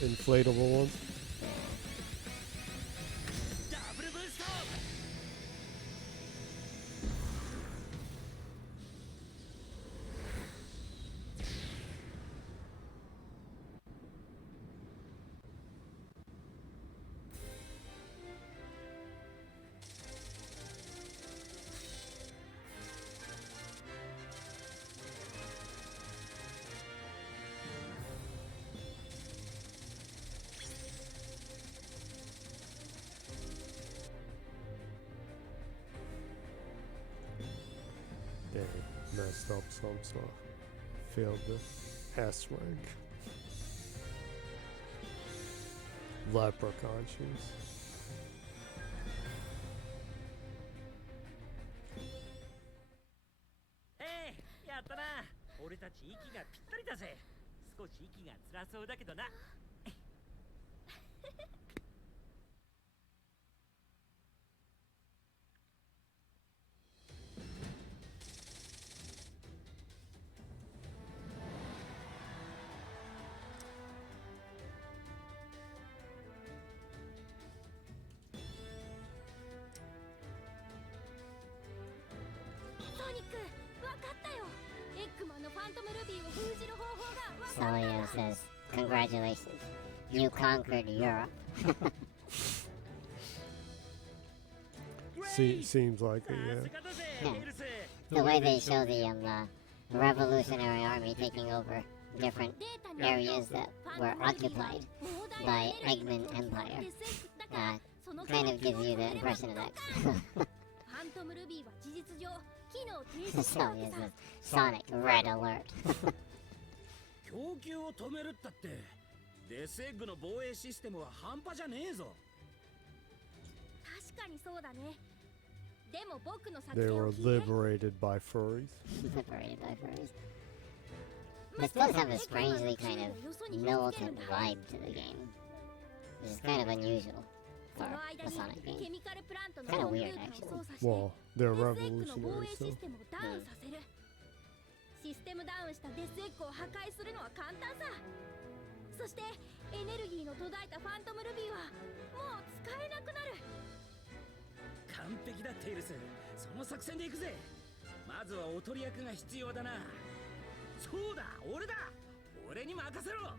inflatable ones. Yeah, messed up some stuff. Failed the S rank. Leprechaun shoes. Hey, やったな。俺たち息がぴったりだぜ。少し息が辛そうだけどな。Salio says, congratulations, you conquered Europe. Seems like it, yeah. Yeah. The way they show the revolutionary army taking over different areas that were occupied by Eggman Empire kind of gives you the impression of that. ァントムルビーは事実上機能停止し So たわけ is さ。 the Sonic Red Alert. 供給を止めるったってデスエッグの防衛システムは半端じゃねえぞ。確かにそうだね。でも僕の作 They 戦 were を聞いて。 liberated by furries. Liberated by furries. This does have a strangely kind of militant vibe to the game. This is kind of unusual そ for の a 間 Sonic に game. ケミカルプラントの Kinda コンピュ weird, ーター actually. を操作して Well, they're デスエッグの防 revolutionary, 衛シ so ステムをダウンさせる。システムダウンしたデスエッグを破壊するのは簡単さ。そしてエネルギーの途絶えたファントムルビーはもう使えなくなる。完璧だテイルス。その作戦で行くぜ。まずはおとり役が必要だな。そうだ、俺だ。俺に任せろ。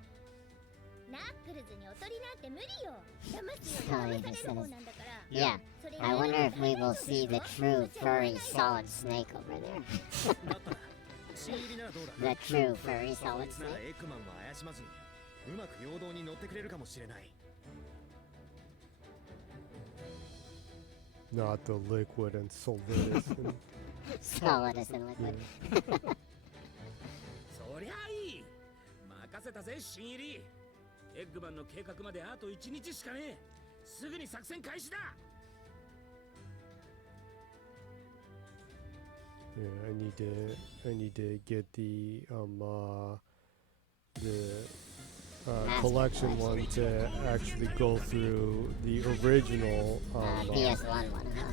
ナックルズにおとりなんて無理よ。騙す Oh, よ yeah, り騙され this る方 is- なんだから。 Yeah, それ I wonder if we will see the true furry solid snake over there. だったら新入りならどうだ The true furry そ solid いつなら snake. エッグマンは怪しまずにうまく陽動に乗ってくれるかもしれない Not the liquid and solidus. and- Solid as in liquid. そりゃいい。任せたぜ新入り。エッグマンの計画まであと1日しかねえ。すぐに作戦開始だ。 Yeah, I need to get the collection one to actually go through the original DS1 one, huh?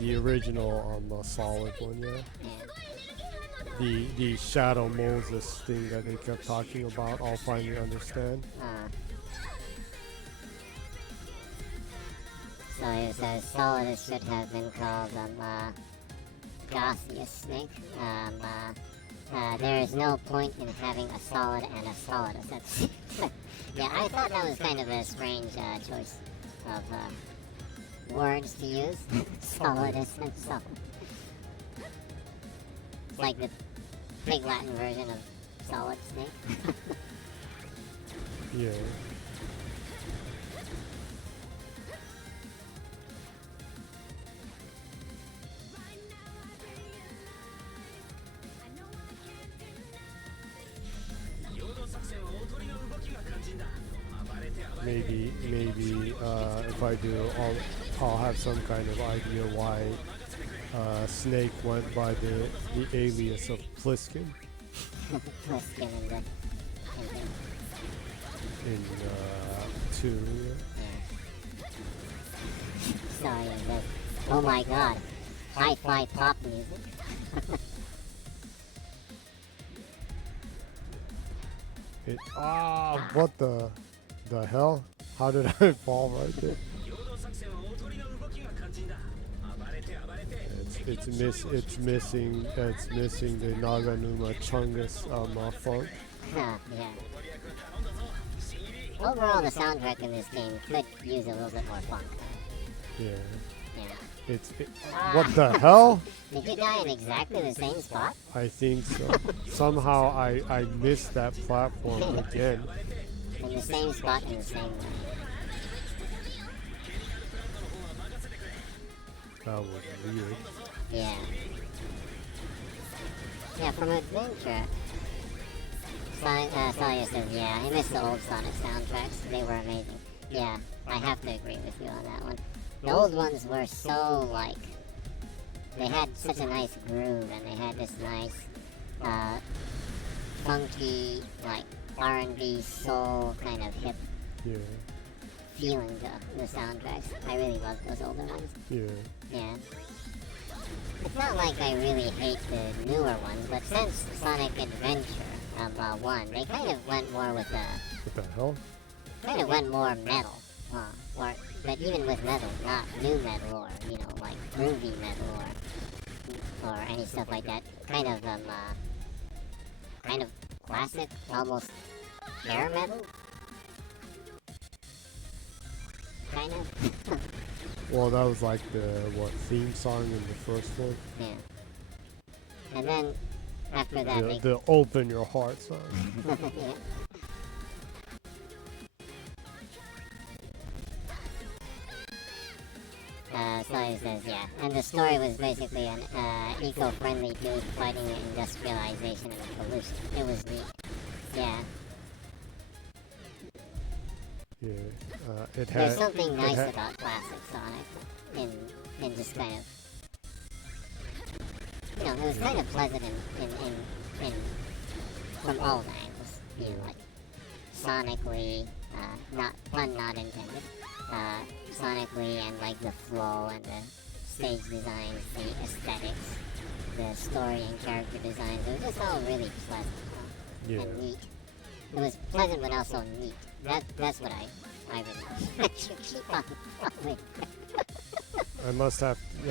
the original solid one, yeah. Yeah. The Shadow Moses thing that they kept talking about, I'll finally understand. So it says Solidus should have been called Gaussius Snake. There is no point in having a solid and a solidus. That's yeah, I thought that was kind of a strange choice of words to use. Solidus and solid. It's like the big Latin version of solid snake. Yeah. Maybe if I do, I'll have some kind of idea why Snake went by the alias of Pliskin Pliskin in 2. yeah. Sorry, oh my god. Hi-fi pop music. What the hell? How did I fall right there? It's missing the Naganuma Chungus funk. Yeah. Overall, the soundtrack in this game could use a little bit more funk. Yeah. Yeah. What the hell? Did you die in exactly the same spot? I think so. Somehow I missed that platform again. In the same spot in the same way. That was weird. Yeah. Yeah, from Adventure. Sawyer says, yeah, I miss the old Sonic soundtracks. They were amazing. Yeah, I have to agree with you on that one. The old ones were so, like, they had such a nice groove, and they had this nice, funky, like, R&B soul kind of hip Yeah. feeling to the soundtracks. I really love those older ones. Yeah. Yeah. It's not like I really hate the newer ones, but since Sonic Adventure 1, they kind of went more with What the hell? kind of went more metal. But even with metal, not new metal or, you know, like groovy metal or any stuff like that. Kind of classic, almost hair metal. Kind of. Well, that was like the theme song in the first one. Yeah. And then after that, The open your heart song. yeah. So he says, yeah. And the story was basically an eco-friendly dude fighting the industrialization and the pollution. It was neat. Yeah. Yeah. It There's had. something it nice had- about classic Sonic in just kind of, you know, it was kind of pleasant in from all angles. You know, like sonically, not pun not intended. Sonically and like the flow and the stage designs, the aesthetics, the story and character designs. It was just all really pleasant Yeah. and neat. It was pleasant but also neat. That's what I really keep on following.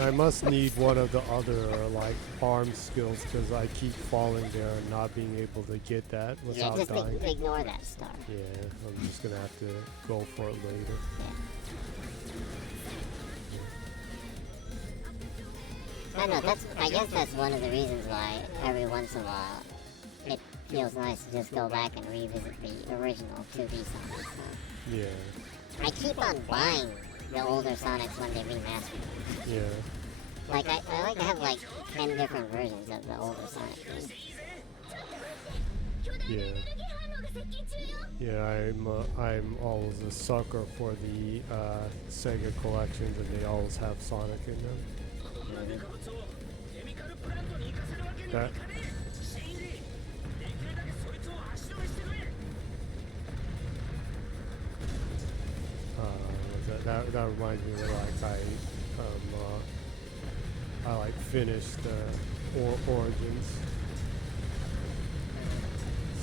I must need one of the other like arm skills because I keep falling there and not being able to get that Yeah, without just dying. ignore that star. Yeah, I'm just gonna have to go for it later. I know, I guess that's one of the reasons why every once in a while it feels nice to just go back and revisit the original 2D Sonic. Yeah, I keep on buying the older Sonics when they remaster them. yeah, Like, I like to have like 10 different versions of the older Sonic games. yeah. Yeah, I'm always a sucker for the Sega collections, and they always have Sonic in them. That that reminds me that like I like finished Origins,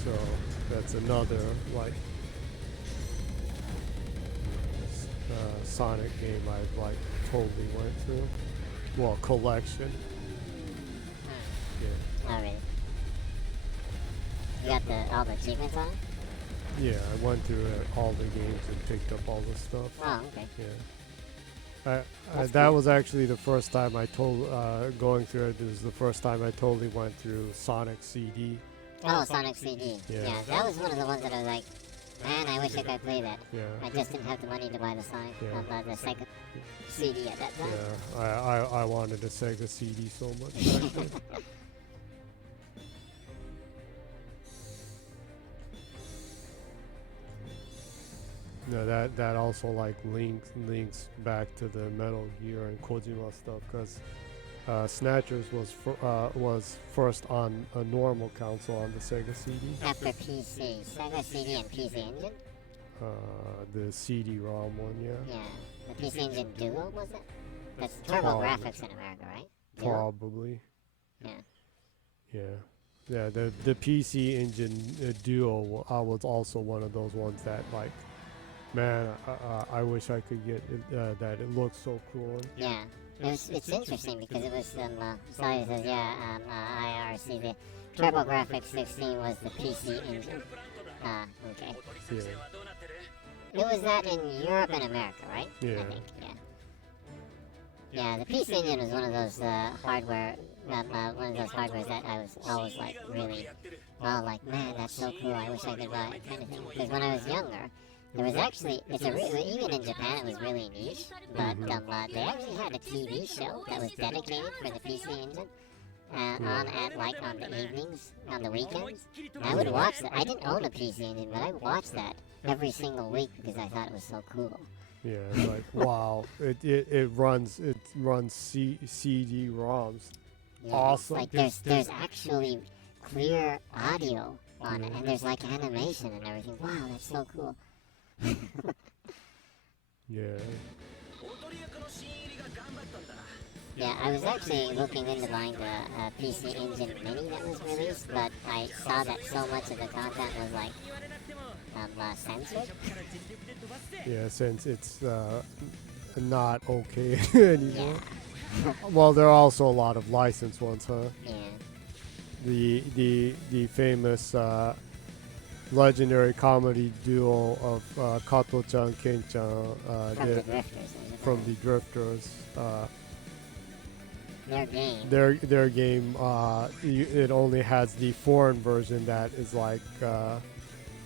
so that's another like Sonic game I like totally went through. Well, collection. Yeah. Oh, really? You got all the achievements on it? Yeah, I went through all the games and picked up all the stuff. Oh, okay. Yeah. That was actually the first time I going through it. This was the first time I totally went through Sonic CD. Oh, Sonic CD. Yeah. Yeah, that was one of the ones that I was like, man, I wish I could play that. Yeah. I just didn't have the money to buy the Sonic, the second CD at that time. Yeah, I wanted a Sega CD so much back then. No, that also like links back to the Metal Gear and Kojima stuff because Snatchers was first on a normal console on the Sega CD. After PC, Sega CD and PC Engine? The CD-ROM one, yeah. Yeah. The PC Engine Duo, was it? That's Turbo Graphics in America, right? Duo? Probably. Yeah. Yeah. The PC Engine Duo was also one of those ones that like, man, I wish I could get it, that. It looks so cool. Yeah. It's interesting because it was sorry, it says, IRC, the TurboGrafx 16 was the PC Engine. Okay. Yeah. It was that in Europe and America, right? Yeah. I think, yeah. Yeah, the PC Engine was one of those hardware, hardwares that I was always like really, well, like, man, that's so cool, I wish I could buy it, kind of thing. Because when I was younger, there was actually, even in Japan it was really niche, but they actually had a TV show that was dedicated for the PC Engine. On the evenings, on the weekends. And I would watch that. I didn't own a PC Engine, but I would watch that every single week because I thought it was so cool. Yeah, it's like wow, it runs CD-ROMs. Yeah, Awesome. Like there's actually clear audio on it, and there's like animation and everything. Wow, that's so cool. Yeah. Yeah, I was actually looking into buying the PC Engine Mini that was released, but I saw that so much of the content was like censored. Yeah, since it's not okay anymore. Yeah. Well, there are also a lot of licensed ones, huh? Yeah. The famous legendary comedy duo of Kato-chan, Ken-chan From the Drifters. from the Drifters. Their game. It only has the foreign version that is like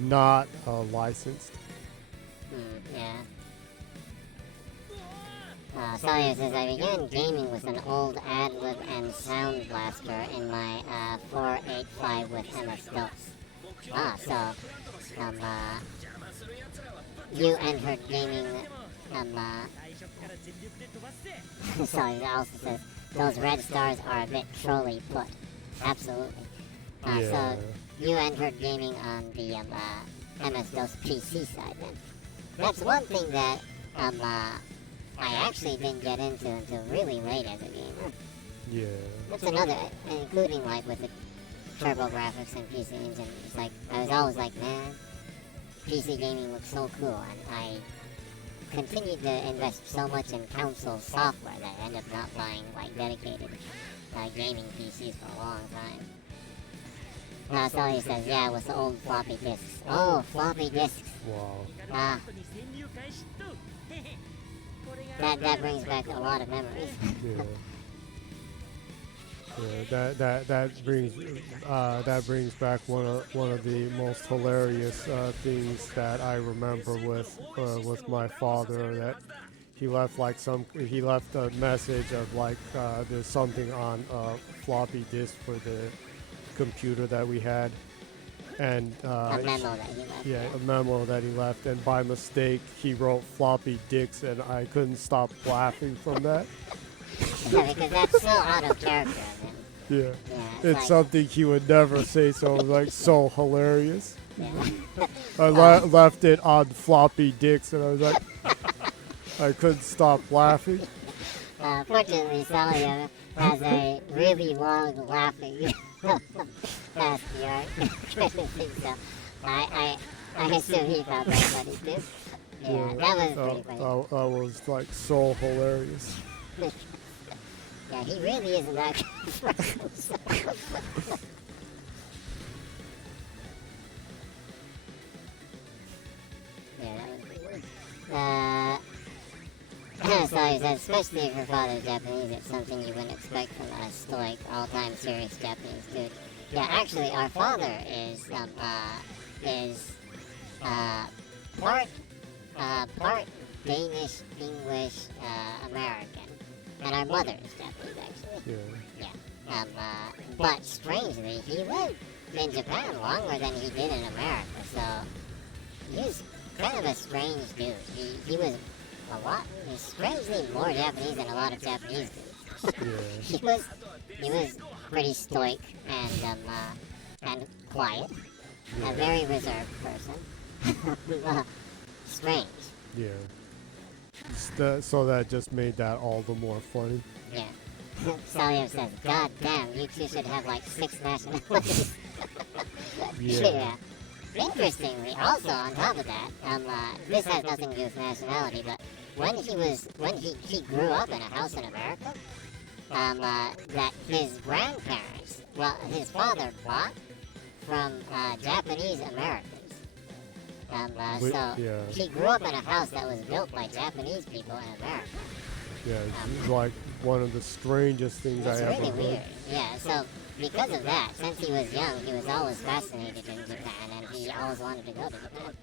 not licensed. Yeah. Sawyer says, I began gaming with an old ad-lib and sound blaster in my 485 with MS-DOS. You entered gaming, Sawyer also says, those red stars are a bit trolly put. Absolutely. So, you entered gaming on the MS-DOS PC side then. That's one thing that I actually didn't get into until really late as a gamer. Yeah. That's another, including like with the turbo graphics and PC engine. It's like, I was always like, man, PC gaming looks so cool, and I continued to invest so much in console software that I ended up not buying like dedicated gaming PCs for a long time. Sally says, yeah, it was the old floppy disks. Oh, floppy disks. Wow. That brings back a lot of memories. That brings back one of the most hilarious things that I remember with my father, that he left a message of like there's something on a floppy disk for the computer that we had, and A memo that he left. yeah, a memo that he left, and by mistake he wrote floppy dicks, and I couldn't stop laughing from that. Yeah, because that's so out of character of him. Yeah, Yeah, it's like, something he would never say, so it was like so hilarious. yeah. I left it on floppy dicks, and I was like, I couldn't stop laughing. Fortunately, Sally has a really long laughing past the art. So I assume he thought that funny too. Yeah, that was pretty funny. That was like so hilarious. Yeah, he really isn't that good. Yeah, that was pretty good. So he says, especially if your father's Japanese, it's something you wouldn't expect from a stoic, all-time serious Japanese dude. Yeah, actually, our father is part Danish, English, American, and our mother is Japanese, actually. Yeah. Yeah. But strangely, he lived in Japan longer than he did in America, so he's kind of a strange dude. He was he's strangely more Japanese than a lot of Japanese dudes. Yeah. he was pretty stoic and quiet, a very reserved person. Strange. Yeah. So that just made that all the more funny. Yeah. Salier says, God damn, you two should have like 6 nationalities. Yeah. Interestingly, also on top of that, this has nothing to do with nationality, but when he grew up in a house in America, that his grandparents, his father bought from Japanese Americans. He grew up in a house that was built by Japanese people in America. Yeah, it's like one of the strangest things It's I ever really heard. weird. Yeah, so because of that, since he was young, he was always fascinated in Japan, and he always wanted to go to Japan.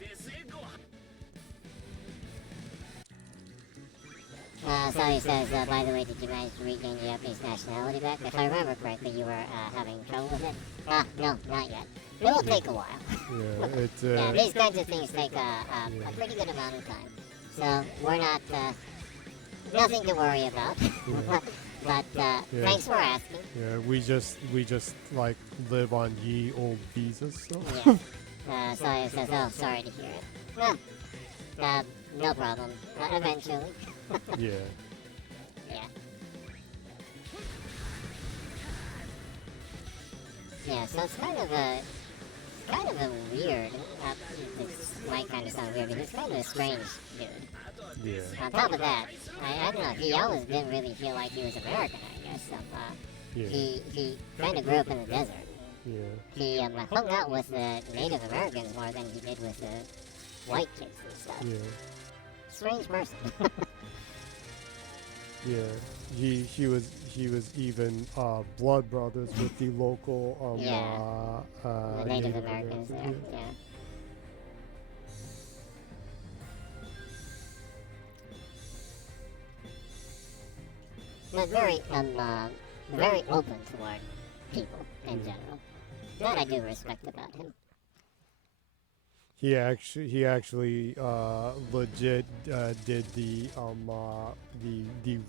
So he says, by the way, did you manage to regain your Japanese nationality back? If I remember correctly, you were having trouble with it? No, not yet. It will take a while. Yeah, it's Yeah, these kinds of things take a pretty good amount of time. So we're not, nothing to worry about. But thanks for asking. yeah, we just like live on ye old visas. So. Yeah. So he says, oh, sorry to hear it. No problem. Eventually. Yeah. Yeah. Yeah, so it's kind of a weird, this might kind of sound weird, but he's kind of a strange dude. Yeah. On top of that, I don't know, he always didn't really feel like he was American, I guess. So, Yeah. he kind of grew up in the desert. Yeah. He hung out with the Native Americans more than he did with the white kids and stuff. Yeah. Strange person. Yeah. He was even blood brothers with the local the Native Americans there, yeah. but very open toward people in general. That I do respect about him. He actually legit did the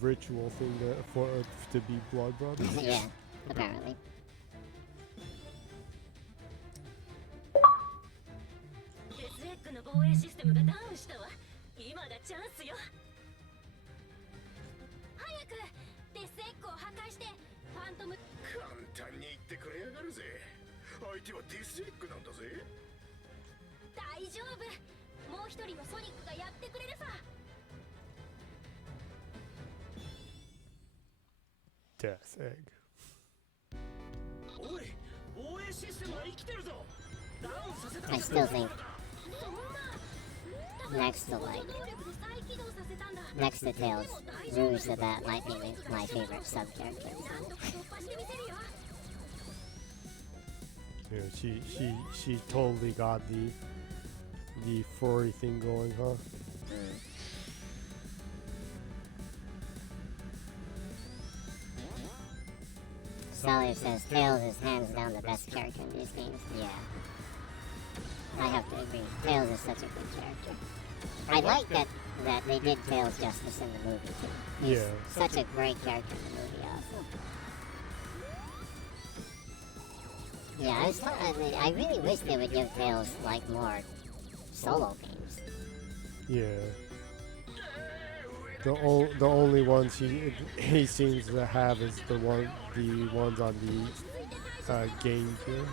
ritual thing to be blood brothers. Yeah, apparently. デスエッグの防衛システムがダウンしたわ。今がチャンスよ。早くデスエッグを破壊してファントム。簡単に言ってくれやがるぜ。相手はディスエッグなんだぜ。大丈夫。もう一人のソニックがやってくれるさ。Death egg. おい、防衛システムは生きてるぞ。ダウンさせた I still think next to Tails, Rouge the Bat might be my favorite sub character. Yeah, she totally got the furry thing going, huh? Sally says Tails is hands down the best character in these games. Yeah, I have to agree. Tails is such a good character. I like that they did Tails justice in the movie too. He's such a great character in the movie also. Yeah, I really wish they would give Tails like more solo games. Yeah. The only ones he seems to have is the ones on the game here.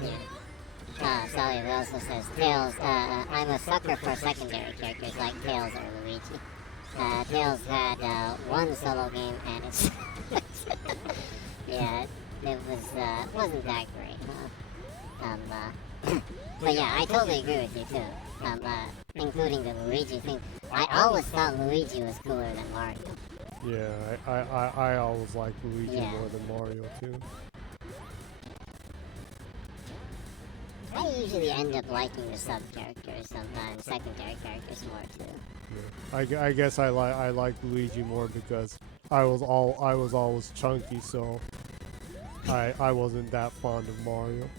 Yeah. Sally also says Tails. I'm a sucker for secondary characters like Tails or Luigi. Tails had one solo game and it's yeah, it wasn't that great. But yeah, I totally agree with you too. Including the Luigi thing. I always thought Luigi was cooler than Mario. Yeah, I always liked Luigi more than Mario too. I usually end up liking the sub characters, sometimes secondary characters more too. Yeah. I guess I like Luigi more because I was always chunky, so I wasn't that fond of Mario.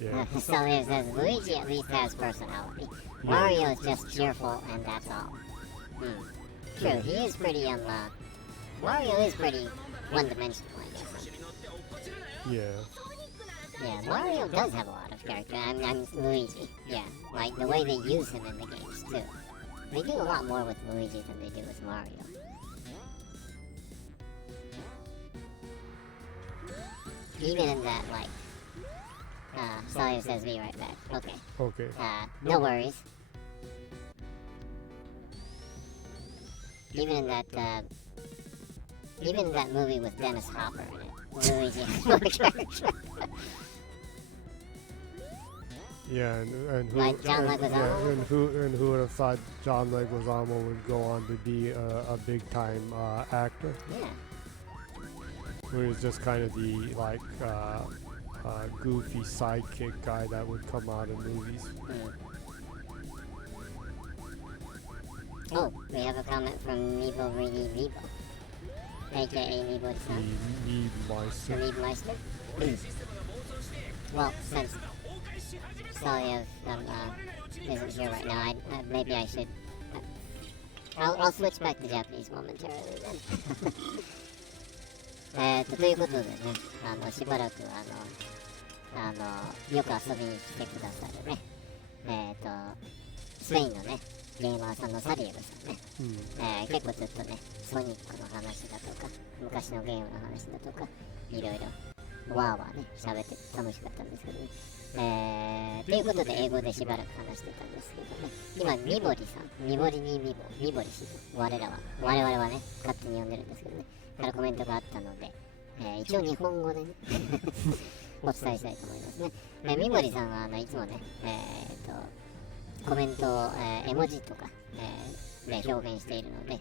Yeah. So it says Luigi at least has personality. Mario is just cheerful and that's all. True, he is pretty Mario is pretty one-dimensional, I guess. Yeah. Yeah, Mario does have a lot of character. I'm Luigi. Yeah, like the way they use him in the games too. They do a lot more with Luigi than they do with Mario. Even in that, like, Sawyer says be right back. Okay. Okay. No worries. Even in that movie with Dennis Hopper in it, Luigi has more character. Yeah, and who Like John Leguizamo? and who would have thought John Leguizamo would go on to be a big time actor? Yeah. Who was just kind of the like goofy sidekick guy that would come out in movies. Oh, we have a comment from Meebo Reedy Meebo, aka Meebo-san. Meebo-meister. Well, since Sawyer isn't here right now, maybe I should. I'll switch back to Japanese momentarily then. ということでね、しばらくよく遊びに来てくださるね、スペインのね、ゲーマーさんのサリエルさんね、結構ずっとね、ソニックの話だとか、昔のゲームの話だとか、いろいろわーわーね、喋って楽しかったんですけどね。ということで英語でしばらく話してたんですけどね、今、ミボリさん、ミボリにミボリ氏と我々はね、勝手に呼んでるんですけどね、からコメントがあったので、一応日本語でねお伝えしたいと思いますね。ミボリさんはいつもね、コメントを、絵文字とか、で表現しているので、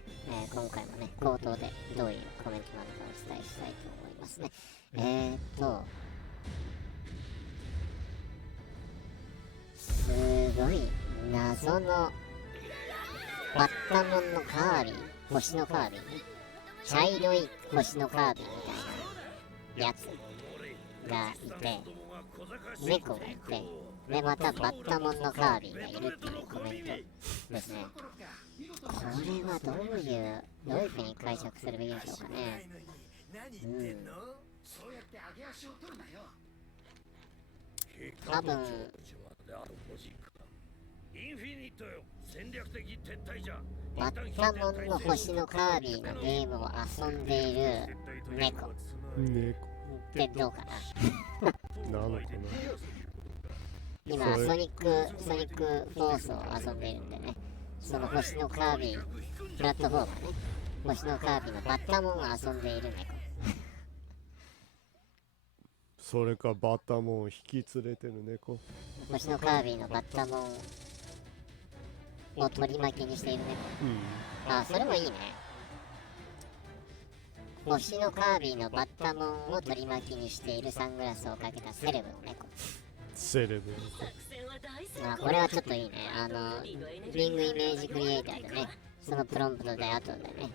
今回もね口頭でどういうコメントなのかお伝えしたいと思いますね。すごい謎のバッタモンのカービィ、星のカービィね、茶色い星のカービィみたいなやつがいて、猫がいて、でまたバッタモンのカービィがいるっていうコメントですね。これはどういう風に解釈するべきでしょうかね。多分バッタモンの星のカービィのゲームを遊んでいる猫ってどうかな。なのかな。今ソニックフォースを遊んでいるんでね、その星のカービィプラットフォーマーね、星のカービィのバッタモンを遊んでいる猫。それかバッタモンを引き連れてる猫。星のカービィのバッタモンを取り巻きにしている猫。あ、それもいいね。星のカービィのバッタモンを取り巻きにしているサングラスをかけたセレブの猫。セレブ。あ、これはちょっといいね。リングイメージクリエイターでね、そのプロンプトで後でね、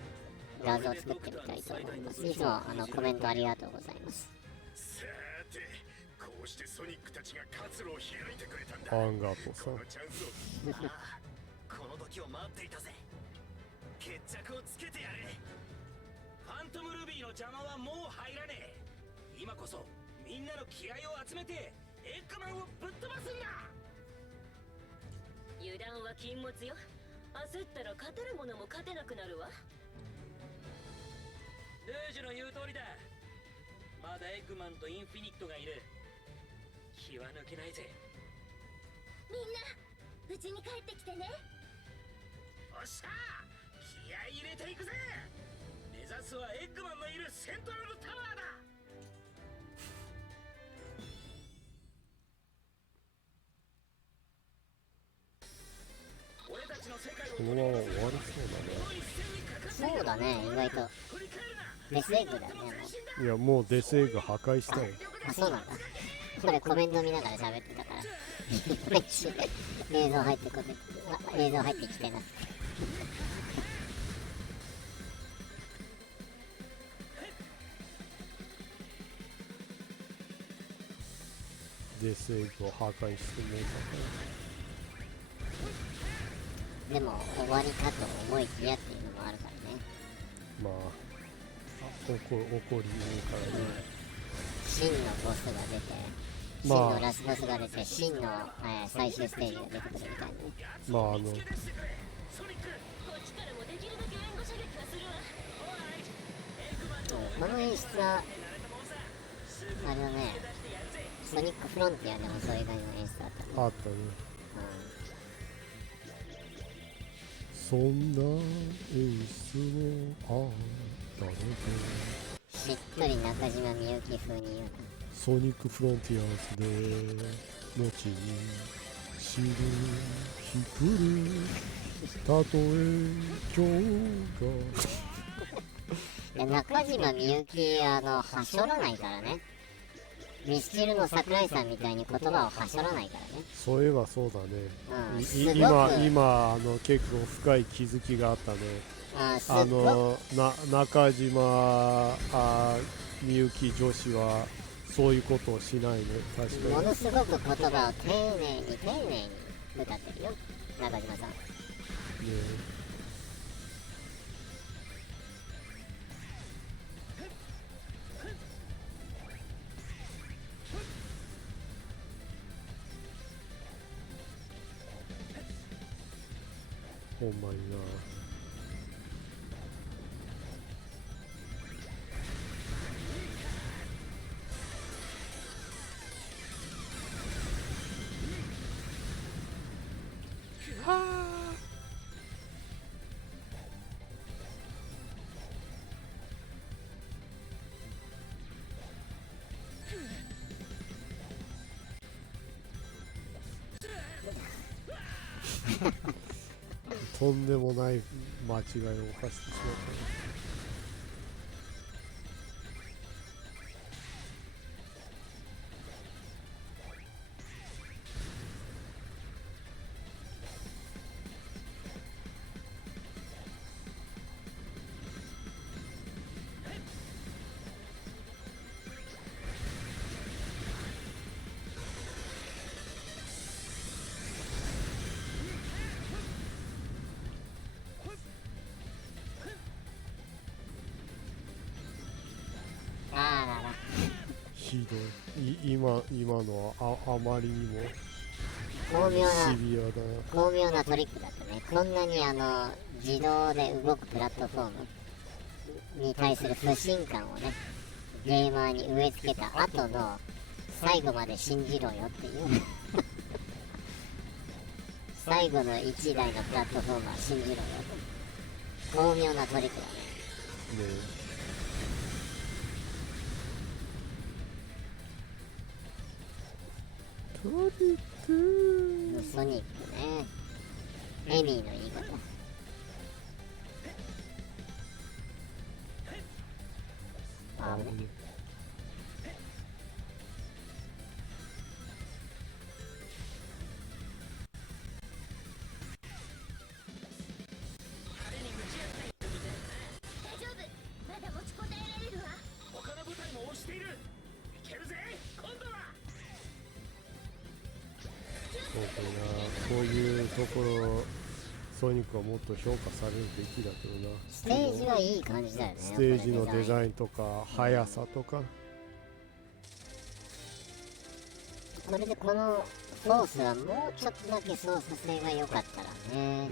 画像を作ってみたいと思います。いつもコメントありがとうございます。さて、こうしてソニックたちが活路を開いてくれたんだ。アンガーとさ。このチャンスをこの時を待っていたぜ。決着をつけてやれ。ファントムルビーの邪魔はもう入らねえ。今こそみんなの気合を集めてエッグマンをぶっ飛ばすんだ。油断は禁物よ。焦ったら勝てるものも勝てなくなるわ。ルージュの言う通りだ。まだエッグマンとインフィニットがいる。気は抜けないぜ。みんなうちに帰ってきてね。おっしゃー、気合い入れていくぜ。目指すはエッグマンのいるセントラルタワーだ。俺たちの世界をこのまま終わりそうだね、意外とデスエッグだね。もそうだね。いや、もうデスエッグ破壊したよ。う、あ、そうなんだ。これコメント見ながら喋ってたから映像入ってこて、映像入ってきてな。デスエッグを破壊してもでも終わりかと思いきやっていうのもあるからね。まあ、怒り言うからね。真のボスが出て、真のラスボスが出て、真の、最終ステージが出てくるみたいなね。まあこっちからもできるだけ援護射撃はするわ。この演出はあれだね、ソニックフロンティアでもそういう感じの演出あったね。あったね。そんな演出もあったので、しっとり中島みゆき風に言うな。ソニックフロンティアーズで後に知る日来る、たとえ今日がいや、中島みゆきはしょらないからね。ミスチルの桜井さんみたいに言葉をはしょらないからね。そういえばそうだね。すごく今結構深い気づきがあったね。すっご中島みゆき女子はそういうことをしないね。確くもかに。のすごく言葉を丁寧に歌ってるよ、中島さん。ねほんまにな。とんでもない間違いを犯してしまったね。今のはあまりにも巧妙なシビアだな。巧妙なトリックだったね。こんなに自動で動くプラットフォームに対する不信感をね、ゲーマーに植え付けた後の最後まで信じろよっていう最後の1台のプラットフォームは信じろよと。巧妙なトリックだね。トリックソニックね。エミーの言い方。あぶね。大丈夫、まだ持ちこたえられるわ。他の部隊も押している。いけるぜ今度は。そうかな。こういうところソニックはもっと評価されるべきだけどな。ステージはいい感じだよね。ステージのデザインとか速さとか。これでこのソースはもうちょっとだけ操作性が良かったらね。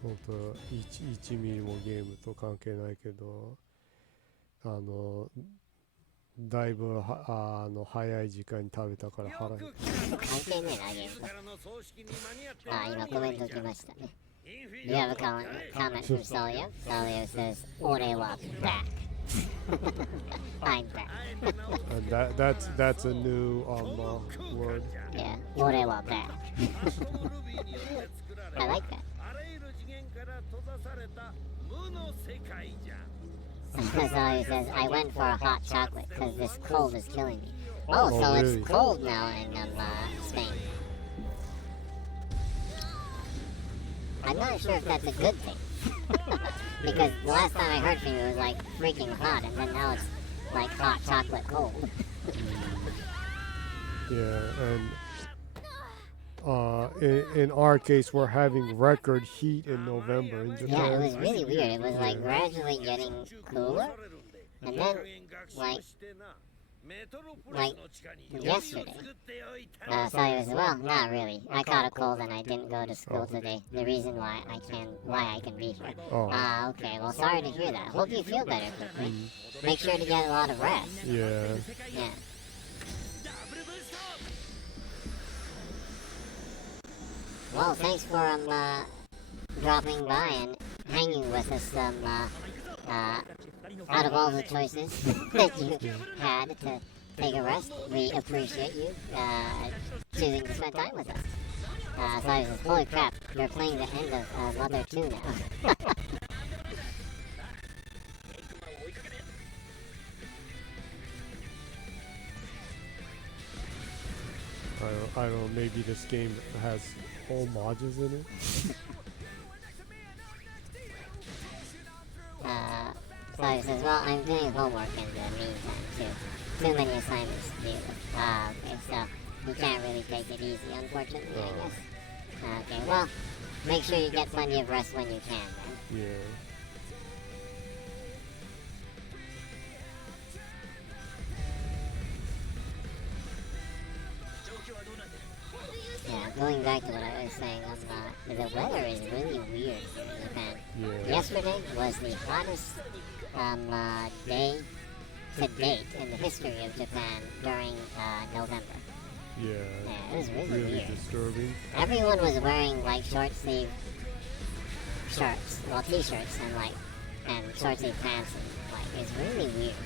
本当 1ミリもゲームと関係ないけど、だいぶ早い時間に食べたから腹減った。関係ねえな、ゲームと。あ、今コメント来ましたね。You have a comment from Solio. Solio says, 俺は back. I'm back. That's a new word. Yeah, 俺は back. I like that. Solio says, I went for a hot chocolate because this cold is killing me. Oh, so really? it's cold now in Spain. I'm not sure if that's a good thing. Because the last time I heard from you it was like freaking hot, and then now it's like hot chocolate cold. Yeah, and in our case, we're having record heat in November in Japan. Yeah, it was really weird. It was like gradually getting cooler, and then like yesterday. So it was, well, not really. I caught a cold and I didn't go to school today. The reason why I can be here. Oh. Okay. Well, sorry to hear that. Hope you feel better quickly. Make sure to get a lot of rest. Yeah. Yeah. Well, thanks for dropping by and hanging with us out of all the choices that you had to take a rest. We appreciate you choosing to spend time with us. So I says, holy crap, you're playing the end of Mother 2 now. I don't know, maybe this game has homages in it. So he says, well, I'm doing homework in the meantime, too. Too many assignments to do. Okay, so you can't really take it easy, unfortunately, I guess. Okay, well, make sure you get plenty of rest when you can, then. Yeah. Yeah, going back to what I was saying, the weather is really weird in Japan. Yeah. Yesterday was the hottest day to date in the history of Japan during November. Yeah. Yeah, it was really weird. Disturbing. Everyone was wearing like short sleeve shirts, well t-shirts and short sleeve pants, and like it's really weird.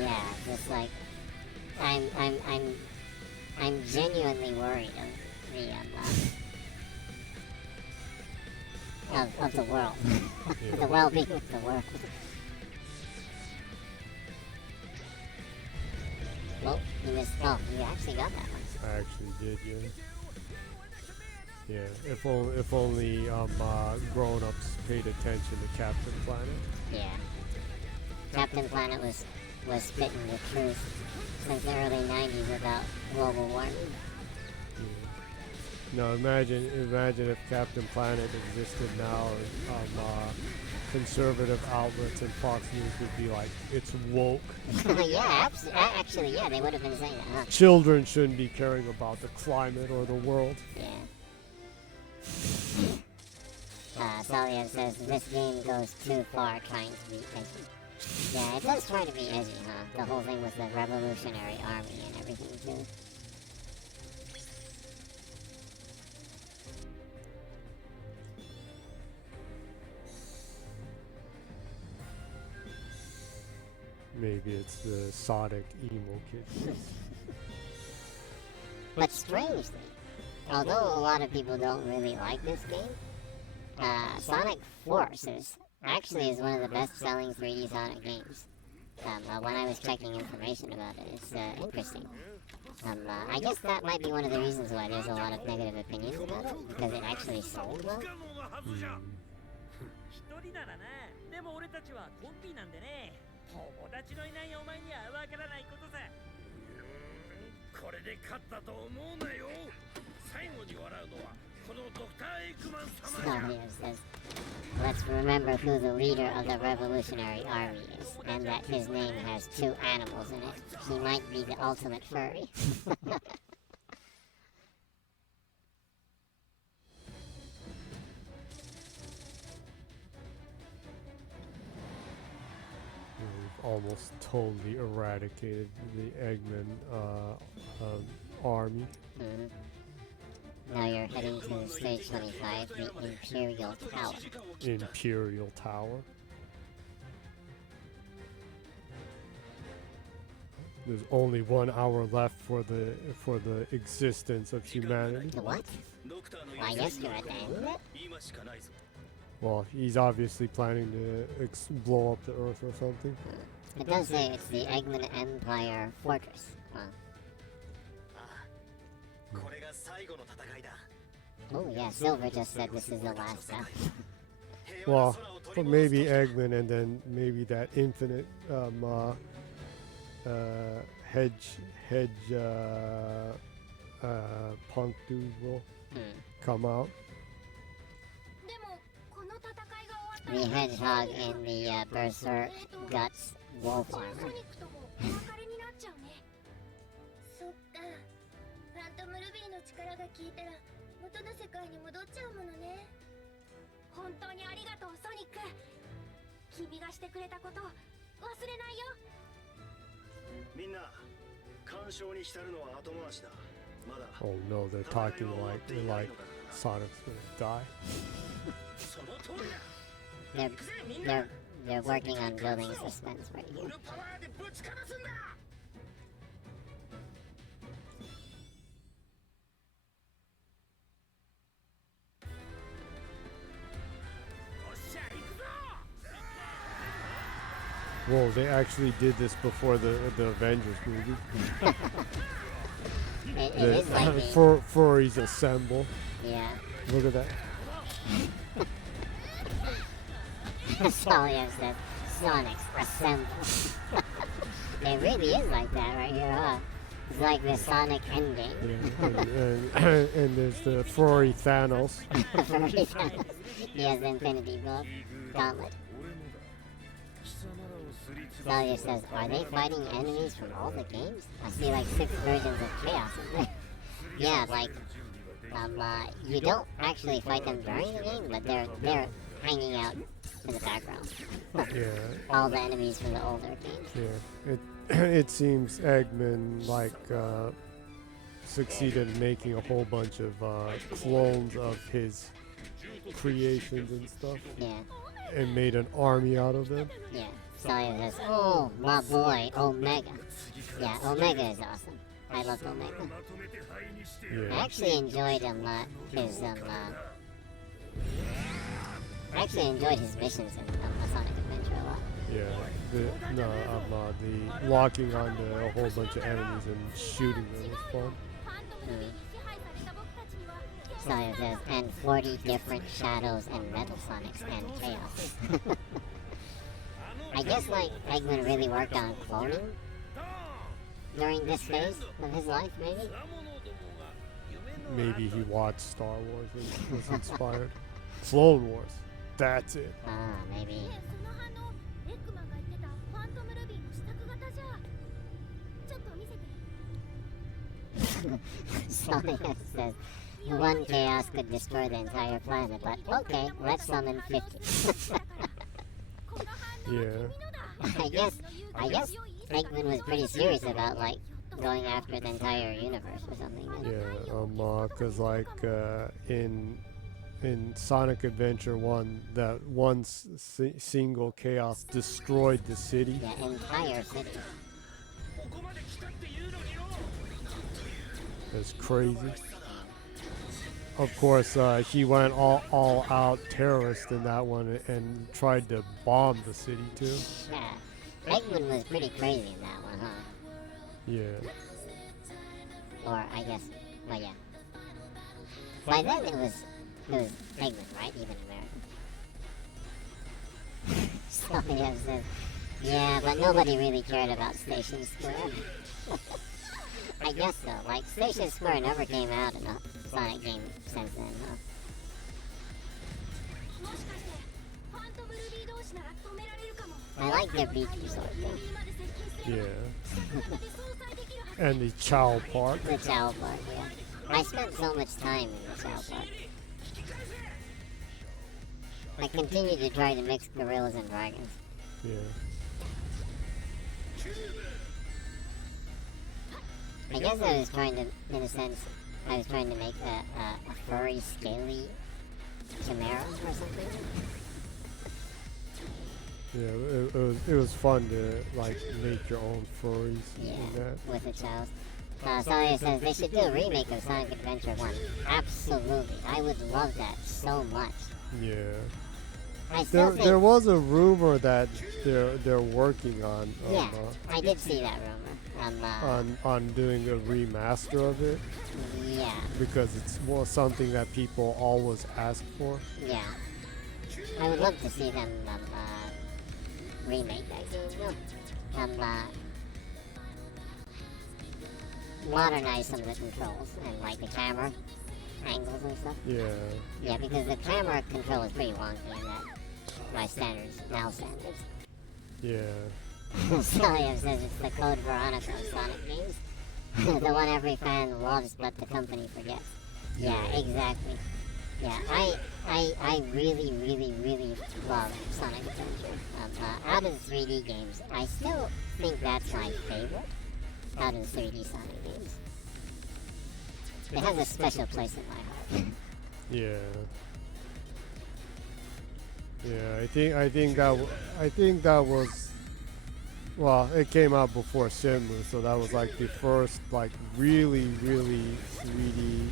Yeah, just like I'm genuinely worried of the world, the well-being of the world. Well, you missed. Oh, you actually got that one. I actually did, yeah. Yeah, if only grown-ups paid attention to Captain Planet. Yeah. Captain Planet was spitting the truth since the early 90s about global warming. Yeah. Now imagine if Captain Planet existed now, and conservative outlets and Fox News would be like, it's woke. Yeah, actually, yeah, they would have been saying that, huh? Children shouldn't be caring about the climate or the world. Yeah. Salia says this game goes too far trying to be edgy. Yeah, it does try to be edgy, huh? The whole thing with the Revolutionary Army and everything, too. Maybe it's the Sonic emo kid. But strangely, although a lot of people don't really like this game, Sonic Forces actually is one of the best-selling 3D Sonic games. When I was checking information about it, it's interesting. I guess that might be one of the reasons why there's a lot of negative opinions about it, because it actually sold well. 一人ならな。でも俺たちはコンビなんでね。友達のいないお前にはわからないことさ。これで勝ったと思うなよ。最後に笑うのはこのドクター・エッグマン様じゃ。 Salia says, let's remember who the leader of the Revolutionary Army is, and that his name has 2 animals in it. He might be the ultimate furry. We've almost totally eradicated the Eggman army. Now you're heading to stage 25, the Imperial Tower. Imperial Tower. There's only 1 hour left for the existence of humanity. What? Why, yes, you're at the end of it? Well, he's obviously planning to blow up the Earth or something. It does say it's the Eggman Empire Fortress. Huh. Oh yeah, Silver just said this is the last battle. Well, but maybe Eggman and then maybe that infinite hedge punk dude will come out. The hedgehog and the berserk guts wolf armor. そっか。ファントムルビーの力が効いたら元の世界に戻っちゃうものね。本当にありがとう、ソニック。君がしてくれたこと忘れないよ。みんな、干渉に浸るのは後回しだ。まだ。 Oh no, they're talking like Sonic's gonna die. その通りだ。 They're working on building suspense right here. Whoa, they actually did this before the Avengers movie. It is like the, furries assemble. yeah. Look at that. Salia says, Sonics assemble. It really is like that right here, huh? It's like the Sonic ending. Yeah, and there's the furry Thanos. Furry Thanos. He has the Infinity Gauntlet. Salia says, are they fighting enemies from all the games? I see like 6 versions of Chaos in there. Yeah, like, you don't actually fight them during the game, but they're hanging out in the background. Yeah. All the enemies from the older games. Yeah. It seems Eggman succeeded in making a whole bunch of clones of his creations and stuff. Yeah. And made an army out of them. Yeah. Salia says, oh, my boy, Omega. Yeah, Omega is awesome. I love Omega. Yeah. I actually enjoyed his missions in Sonic Adventure a lot. Yeah, the locking onto a whole bunch of enemies and shooting them was fun. So it says, and 40 different shadows and metal sonics and chaos. I guess like Eggman really worked on cloning during this phase of his life, maybe? Maybe he watched Star Wars and was inspired. Clone Wars. That's it. Ah, maybe. Sonic says, one chaos could destroy the entire planet, but okay, let's summon 50. Yeah. I guess Eggman was pretty serious about like going after the entire universe or something. Yeah, cause like in Sonic Adventure 1, that one single chaos destroyed the city. The entire city. That's crazy. Of course, he went all out terrorist in that one and tried to bomb the city too. Yeah, Eggman was pretty crazy in that one, huh? Yeah. Or I guess, well, yeah. By then it was Eggman, right? Even American. So yeah, says, yeah, but nobody really cared about Station Square. I guess so. Like Station Square never came out in a Sonic game since then, huh? I like their beach resort though. Yeah. And the Chow Park. The Chow Park, yeah. I spent so much time in the Chow Park. I continue to try to mix gorillas and dragons. Yeah. I guess I was trying to, in a sense, I was trying to make a furry, scaly chimera or something. Yeah, it was fun to like make your own furries Yeah, and that. with the chows. Sawyer says they should do a remake of Sonic Adventure 1. Absolutely, I would love that so much. Yeah. I still There was a rumor that they're working on yeah, I did see that rumor. on doing a remaster of it Yeah, because it's more something that people always ask for. yeah. I would love to see them remake that game. Modernize some of the controls and like the camera angles and stuff. Yeah. Yeah, because the camera control is pretty wonky in that by standards, now standards. Yeah. Celia says it's the code Veronica of Sonic games. The one every fan loves but the company forgets. Yeah, exactly. Yeah, I really, really, really love Sonic Adventure. Out of the 3D games, I still think that's my favorite out of the 3D Sonic games. It has a special place in my heart. Yeah. Yeah, I think that was, well, it came out before Shenmue, so that was like the first like really 3D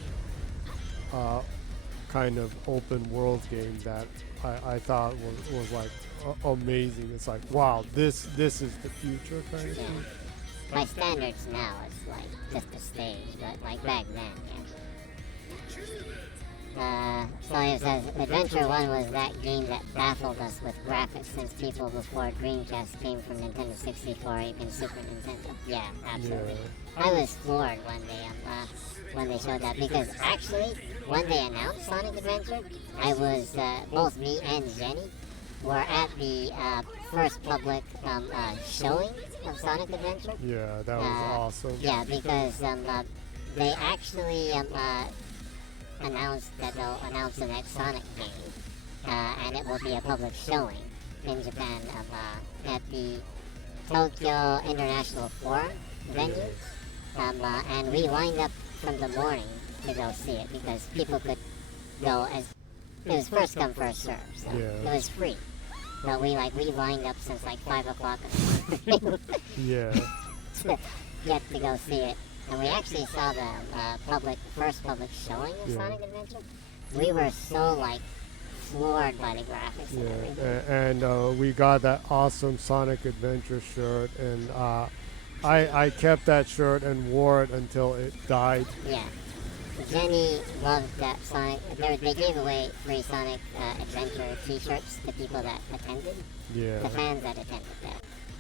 kind of open world game that I thought was like amazing. It's like, wow, this is the future kind of thing. By standards now, it's like just a stage, but like back then, yeah. Sawyer says, Adventure 1 was that game that baffled us with graphics since people before Dreamcast came from Nintendo 64 or even Super Nintendo. Yeah, absolutely. Yeah. I was floored one day when they showed that, because actually, when they announced Sonic Adventure, I was, both me and Jenny were at the first public showing of Sonic Adventure. Yeah, that was awesome. Yeah, because they actually announced that they'll announce the next Sonic game, and it will be a public showing in Japan at the Tokyo International Forum venue. And we lined up from the morning to go see it because people could go as it was first come first serve, so it was free. But we lined up since like 5 o'clock in the morning. Yeah. To get to go see it. And we actually saw the first public showing of Sonic Adventure. We were so like floored by the graphics and everything. And we got that awesome Sonic Adventure shirt, and I kept that shirt and wore it until it died. Yeah. Jenny loved that Sonic. They gave away free Sonic Adventure T-shirts to people that attended. Yeah. The fans that attended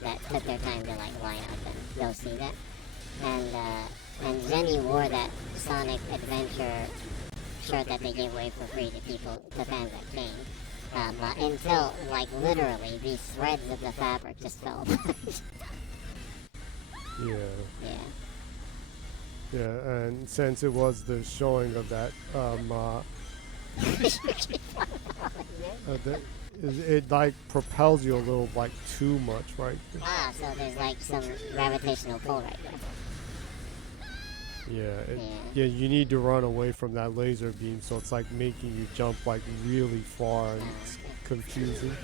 that took their time to like line up and go see that. And Jenny wore that Sonic Adventure shirt that they gave away for free to people, the fans that came. Until like literally these threads of the fabric just fell apart. Yeah. Yeah. Yeah, and since it was the showing of that, it like propels you a little like too much, right? Ah, so there's like some gravitational pull right there. Yeah, you need to run away from that laser beam, so it's like making you jump like really far, and it's confusing.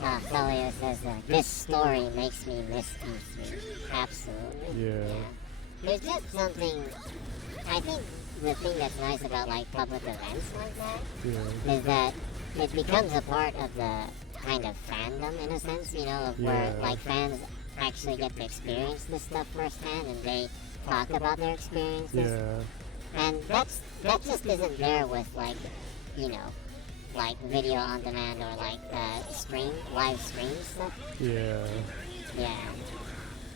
Felio says this story makes me miss E3. Absolutely. Yeah. There's just something. I think the thing that's nice about like public events like that is that it becomes a part of the kind of fandom in a sense, you know, of where like fans actually get to experience this stuff firsthand and they talk about their experiences. Yeah. And that just isn't there with like, you know, like video on demand or like live stream stuff. Yeah. Yeah.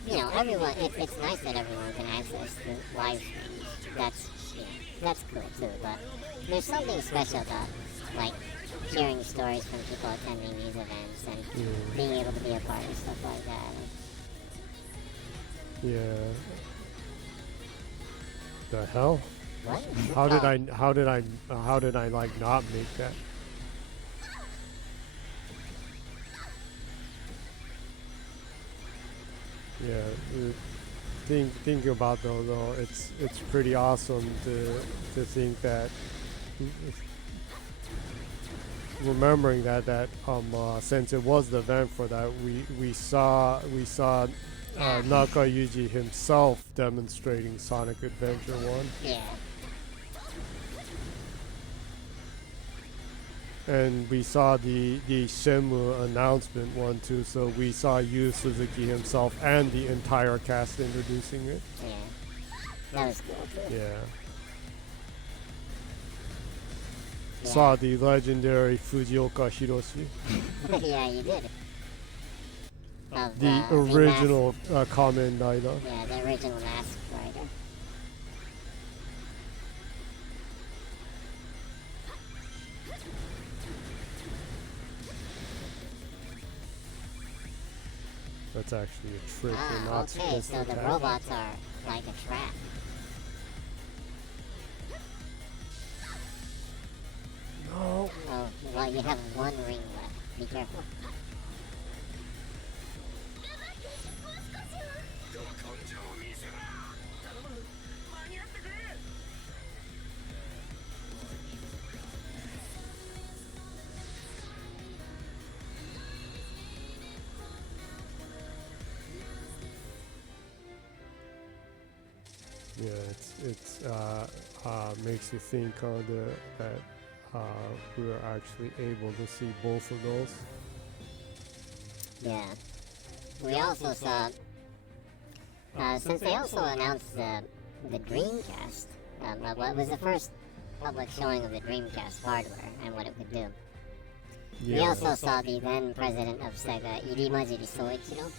You know, everyone. It's nice that everyone can access the live streams. That's cool too. But there's something special about like hearing stories from people attending these events and being able to be a part of stuff like that. Yeah. The hell? What? How did I like not make that? Yeah, think about though, it's pretty awesome to think that, remembering that since it was the event for that, we saw Naka Yuji himself demonstrating Sonic Adventure 1. Yeah. And we saw the Shenmue announcement one too, so we saw Yu Suzuki himself and the entire cast introducing it. Yeah. That was cool too. Yeah. Saw the legendary Fujioka Hiroshi. Yeah, you did. Of, The original Kamen Rider. Yeah, the original Mask Rider. That's actually a trick. You're not Okay, supposed so to the attack. robots are like a trap. No. Oh, well, you have one ring left. Be careful. Yeah, it's makes you think that we were actually able to see both of those. Yeah. We also saw, since they also announced the Dreamcast, what was the first public showing of the Dreamcast hardware and what it could do. We also saw the then president of Sega, Irimajiri Soichiro,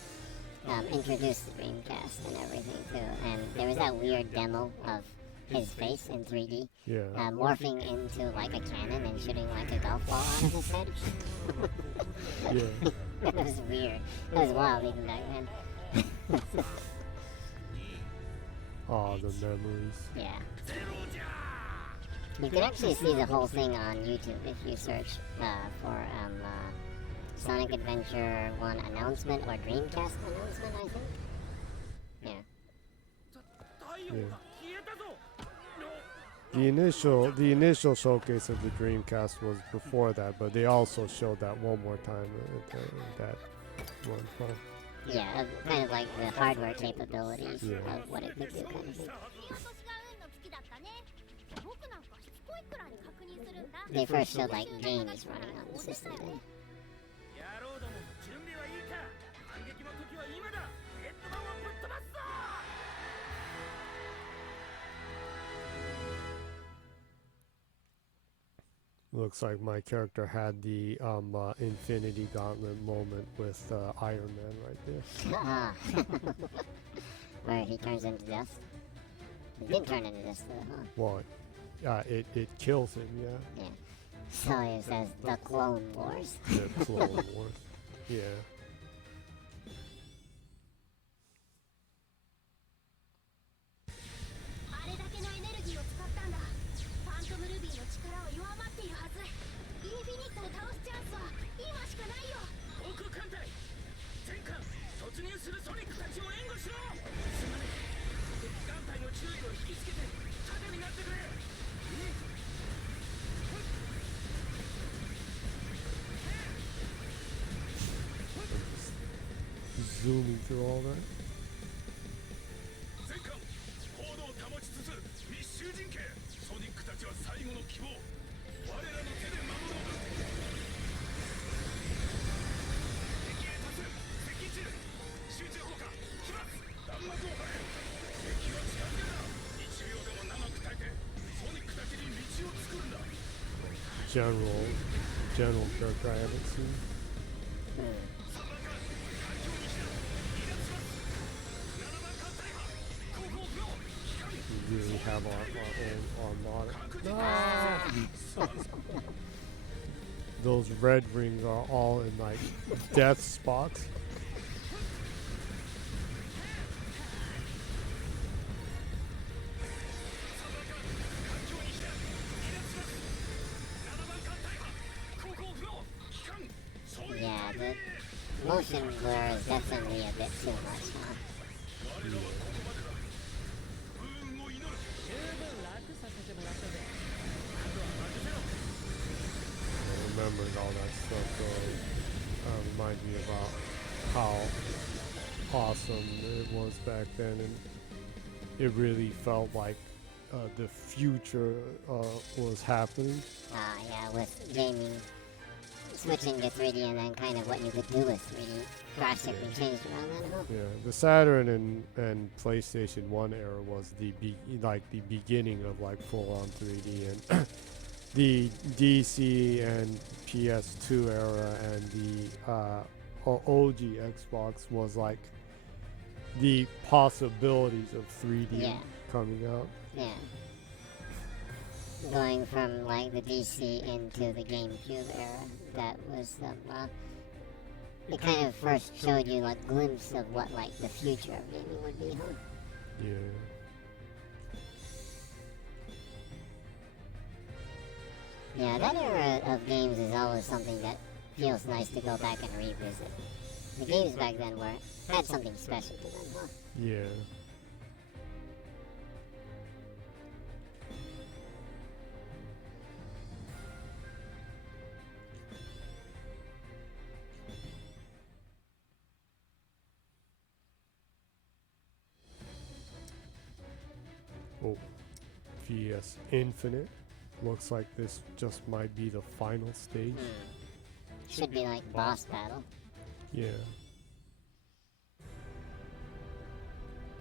introduce the Dreamcast and everything too. And there was that weird demo of his face in 3D, morphing into like a cannon and shooting like a golf ball out of his head. Yeah. It was weird. It was wild even back then. Oh, the memories. Yeah. You can actually see the whole thing on YouTube if you search for Sonic Adventure 1 announcement or Dreamcast announcement, I think. Yeah. The initial showcase of the Dreamcast was before that, but they also showed that one more time. That one. Well, Yeah, kind of like the hardware capabilities of what it could do, kind of thing. They first showed like games running on the system then. Looks like my character had the Infinity Gauntlet moment with Iron Man right there. Ah. Where he turns into dust. He did turn into dust though, huh? Well, it kills him, yeah. Yeah. So it says the Clone Wars. The Clone Wars. Yeah. あれだけのエネルギーを使ったんだ。ファントムルビーの力は弱まっているはず。インフィニットを倒すチャンスは今しかないよ。航空艦隊全艦突入するソニックたちを援護しろ。すまねえ、敵艦隊の注意を引きつけて盾になってくれ。 Zooming through all that. 全艦高度を保ちつつ密集陣形ソニックたちは最後の希望我らの手で守ろう。敵へ達す接近中集中砲火来ます。弾幕を張れ。敵は近づけるな。1秒でも長く耐えてソニックたちに道を作るんだ。 General character I haven't seen. We really have our own armada. Those red rings are all in like death spots. Yeah, the motion blur is definitely a bit too much, huh? Remembering all that stuff reminds me about how awesome it was back then, and it really felt like the future was happening. Yeah, with gaming switching to 3D and then kind of what you could do with 3D drastically changed around then, huh? Yeah, the Saturn and PlayStation 1 era was the beginning of like full-on 3D, and the DC and PS2 era and the OG Xbox was like the possibilities of 3D coming out. Yeah. Going from like the DC into the GameCube era, that was it kind of first showed you like glimpse of what like the future of gaming would be, huh? Yeah. Yeah, that era of games is always something that feels nice to go back and revisit. The games back then had something special to them, huh? Yeah. Oh, VS Infinite. Looks like this just might be the final stage. Should be like boss battle. Yeah.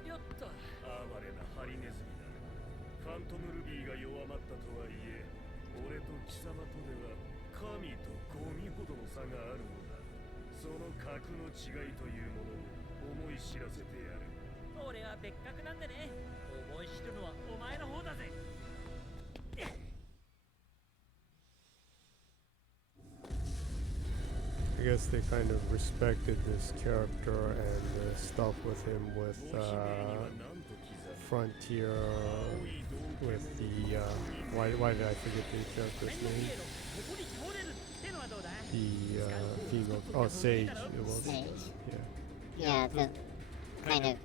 よっと哀れなハリネズミだ。ファントムルビーが弱まったとはいえ、俺と貴様とでは神とゴミほどの差があるのだ。その格の違いというものを思い知らせてやる。俺は別格なんでね。思い知るのはお前の方だぜ。 I guess they kind of respected this character and the stuff with him with Frontier, with the why did I forget the character's name? The female, Sage it was. Sage. Yeah. Yeah, the kind of,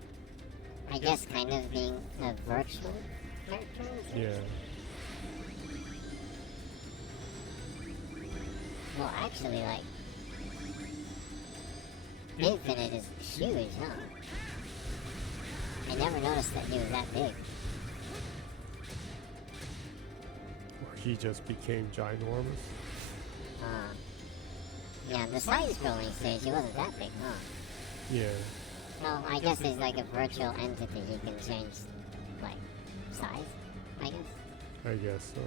I guess kind of being a virtual character? Yeah. Well, actually, like, Infinite is huge, huh? I never noticed that he was that big. Or he just became ginormous. Yeah, the side-scrolling stage, he wasn't that big, huh? Yeah. Well, I guess he's like a virtual entity. He can change, like, size, I guess. I guess so.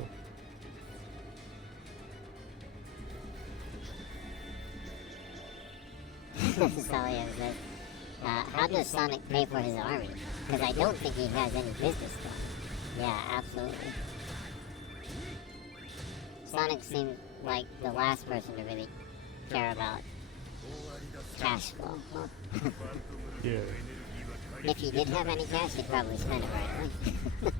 Sawyer says, how does Sonic pay for his army? Because I don't think he has any business though. Yeah, absolutely. Sonic seems like the last person to really care about cash flow. Huh? Yeah. If he did have any cash, he'd probably spend it right.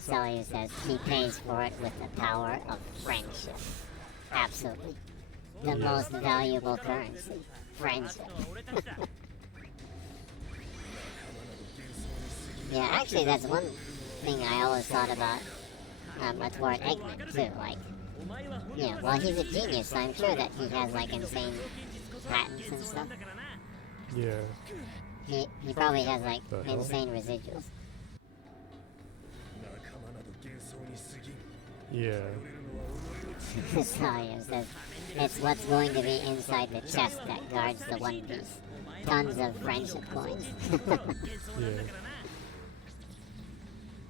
Sawyer says he pays for it with the power of friendship. Absolutely. The most valuable currency. Friendship. Yeah, actually that's one thing I always thought about toward Eggman too, like, yeah, well he's a genius, so I'm sure that he has like insane patents and stuff. Yeah. He probably has like insane residuals. Yeah. Sawyer says, it's what's going to be inside the chest that guards the One Piece. Tons of friendship coins.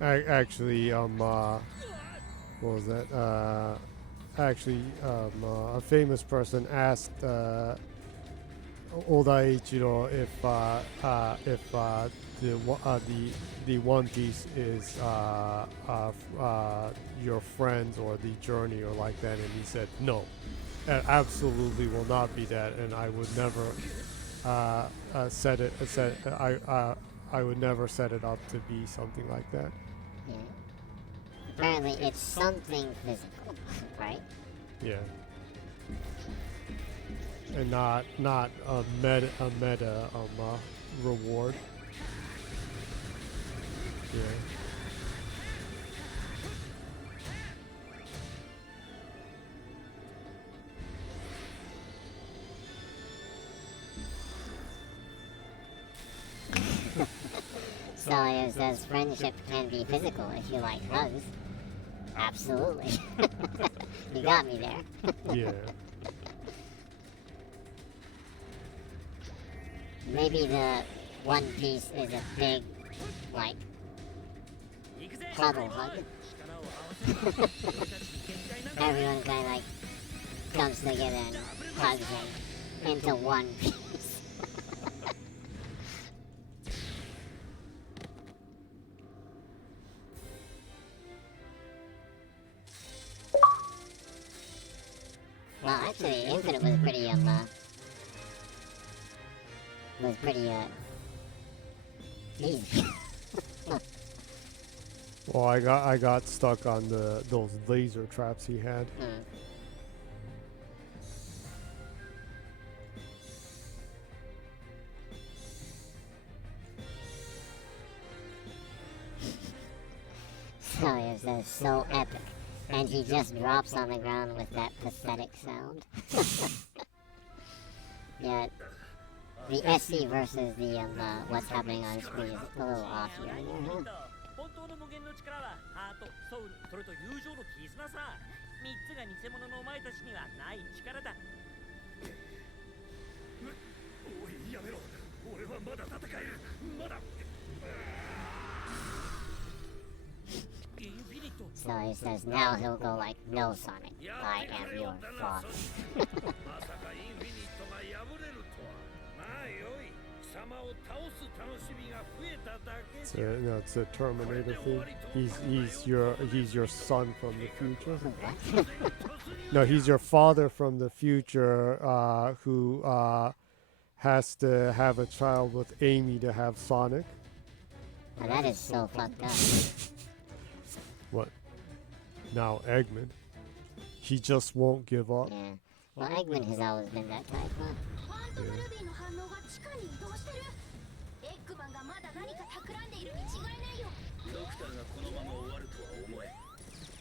Yeah. Actually, what was that? A famous person asked Oda Ichiro if the One Piece is your friends or the journey or like that, and he said no, it absolutely will not be that, and I would never I would never set it up to be something like that. Yeah. Apparently it's something physical, right? Yeah. And not a meta reward. Yeah. Sawyer says friendship can be physical if you like hugs. Absolutely. You got me there. Yeah. Maybe the One Piece is a big, like, cuddle hug. Everyone kind of like comes together and hugs him into one piece. Well, actually, Infinite was pretty, easy. Well, I got stuck on those laser traps he had. Sawyer says, so epic. And he just drops on the ground with that pathetic sound. Yeah, the SC versus the, what's happening on screen is a little off here. Yeah. 本当の無限の力はハート、ソウル、それと友情の絆さ。3つが偽物のお前たちにはない力だ。おい、やめろ。俺はまだ戦える。まだ。So he says now he'll go like, no Sonic, I am your father. It's a Terminator thing. He's your son from the future. No, he's your father from the future who has to have a child with Amy to have Sonic. Oh, that is so fucked up. What? Now Eggman. He just won't give up. Yeah. Well, Eggman has always been that type, huh? Yeah. ドクターがこのまま終わるとは思え。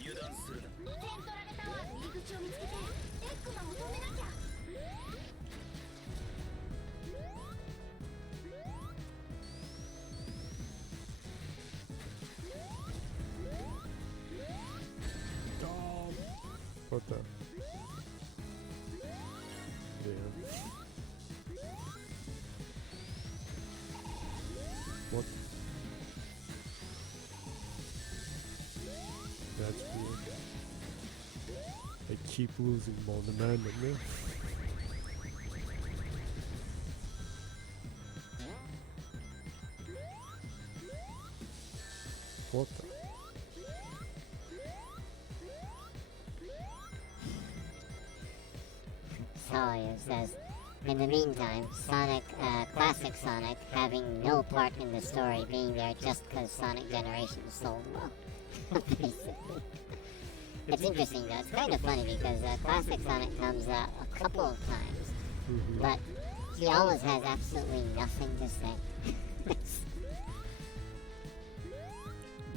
油断するな。セントラルタワーの入り口を見つけてエッグマンを止めなきゃ。What the? Yeah. What? That's weird. They keep losing more demand than me. What the? Sawyer says, in the meantime, classic Sonic, having no part in the story, being there just because Sonic Generations sold well. Basically. It's interesting though, it's kind of funny because classic Sonic comes out a couple of times, but he always has absolutely nothing to say.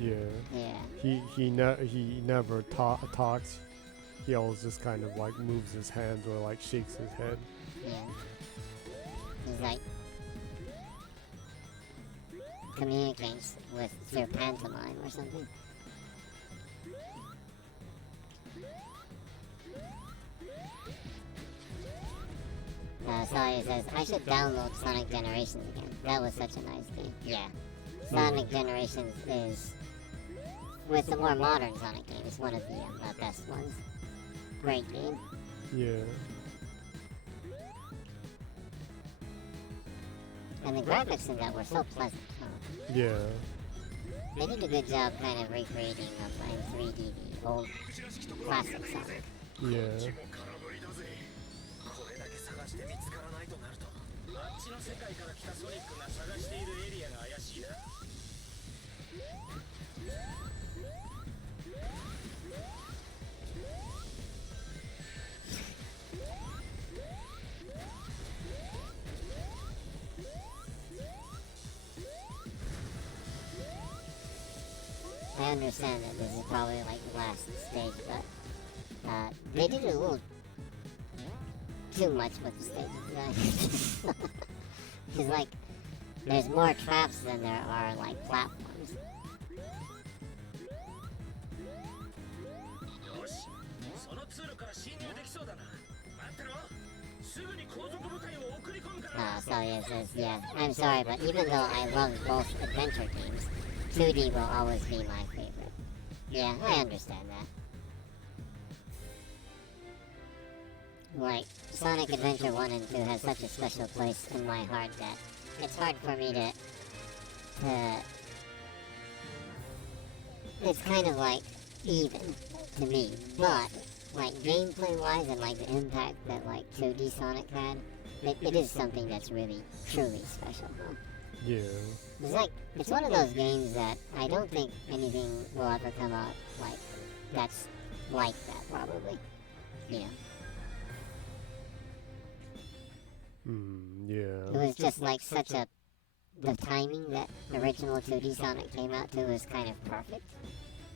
Yeah. Yeah. He never talks. He always just kind of like moves his hands or like shakes his head. Yeah. He's like communicates with through pantomime or something. Sawyer says, I should download Sonic Generations again. That was such a nice game. Yeah. Sonic Generations is, with the more modern Sonic games, one of the best ones. Great game. Yeah. And the graphics in that were so pleasant. Yeah. They did a good job kind of recreating in 3D the old classic Sonic. Yeah. あっちの世界から来たソニックが探しているエリアが怪しいな。I understand that this is probably like the last stage, but they did a little too much with the stage design. Because like, there's more traps than there are like platforms. よし、その通路から侵入できそうだな。待ってろ。すぐに後続部隊を送り込むから。Sawyer says, yeah, I'm sorry, but even though I love both adventure games, 2D will always be my favorite. Yeah, I understand that. Like, Sonic Adventure 1 and 2 has such a special place in my heart that it's hard for me to it's kind of like even to me, but like gameplay wise and like the impact that like 2D Sonic had, it is something that's really truly special. Yeah. It's like, it's one of those games that I don't think anything will ever come out like that's like that probably. Yeah. Yeah. It was just like such a, the timing that the original 2D Sonic came out to was kind of perfect.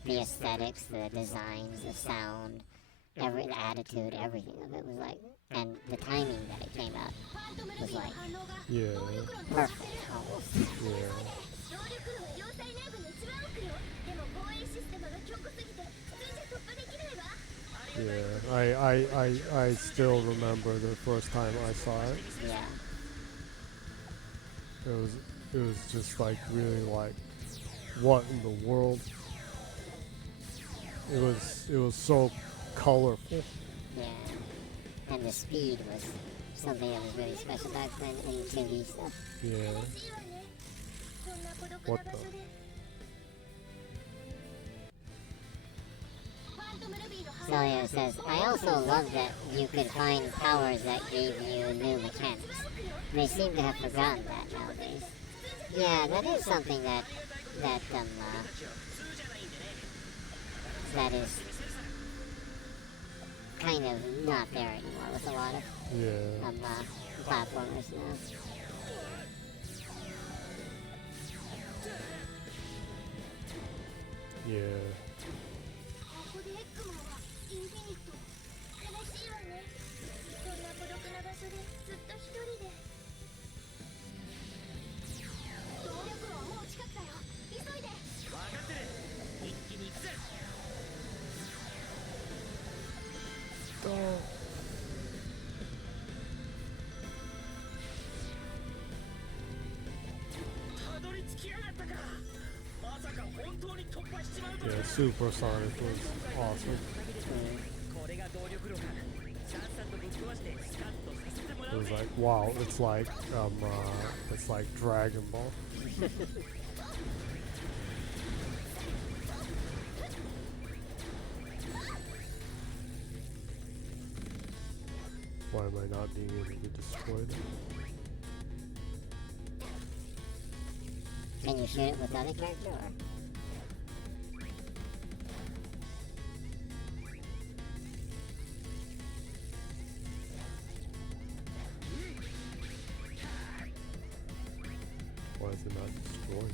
The aesthetics, the designs, the sound, the attitude, everything of it was like, and the timing that it came out was like, Yeah. perfect almost. Yeah. Yeah. I still remember the first time I saw it. Yeah. It was just like really like, what in the world? It was so colorful. Yeah. And the speed was something that was really special back then in 2D stuff. Yeah. What the? Celia says, I also love that you could find powers that gave you new mechanics. They seem to have forgotten that nowadays. Yeah, that is something that is kind of not there anymore with a lot of platformers now. Yeah. Yeah, Yeah, Super Sonic was awesome. It was like, wow, it's like Dragon Ball. Why am I not being able to destroy them? Can you shoot it with other character or? Why is it not destroyed?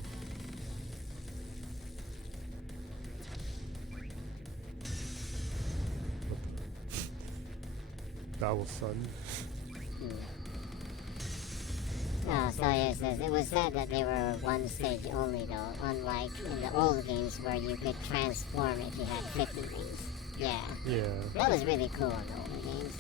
That was sudden. Oh, so it says it was said that they were one stage only though, unlike in the old games where you could transform if you had 50 rings. Yeah. Yeah. That was really cool in the older games.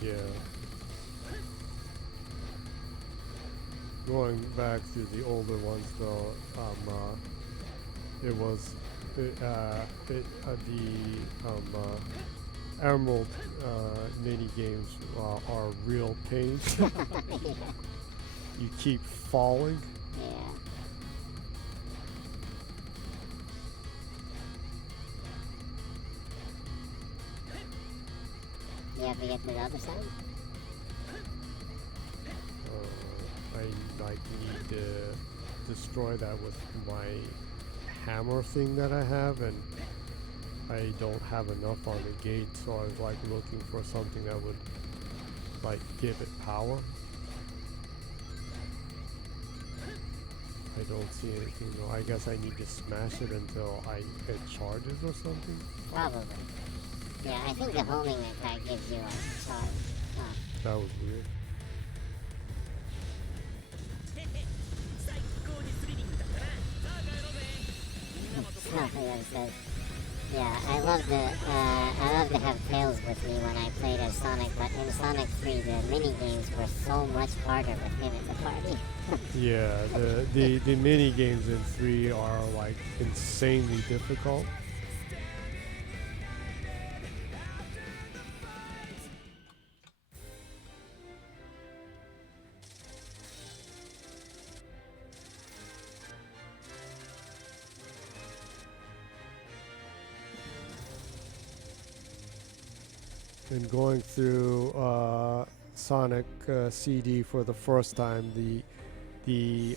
Yeah. Going back to the older ones though, it was the Emerald mini games are real pain. You keep falling. Yeah. You have to get to the other side? I like need to destroy that with my hammer thing that I have, and I don't have enough on the gate, so I was like looking for something that would like give it power. I don't see anything though. I guess I need to smash it until it charges or something. Probably. Yeah, I think the homing attack gives you a charge. Oh. That was weird. Yeah, I love to have Tails with me when I played as Sonic, but in Sonic 3 the mini games were so much harder with him in the party. Yeah, the mini games in 3 are like insanely difficult. And going through Sonic CD for the first time, the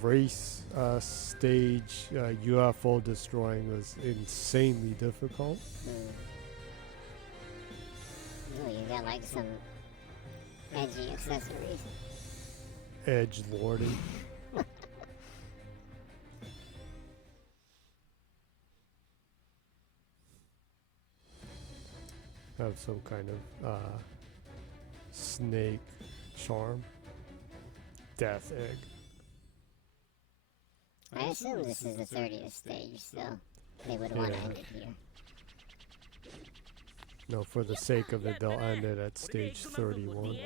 race stage UFO destroying was insanely difficult. Ooh, you got like some edgy accessories. Edge lording. Have some kind of snake charm. Death egg. I assume this is the 30th stage, so they would want to end it here. No, for the sake of it, they'll end it at stage 31.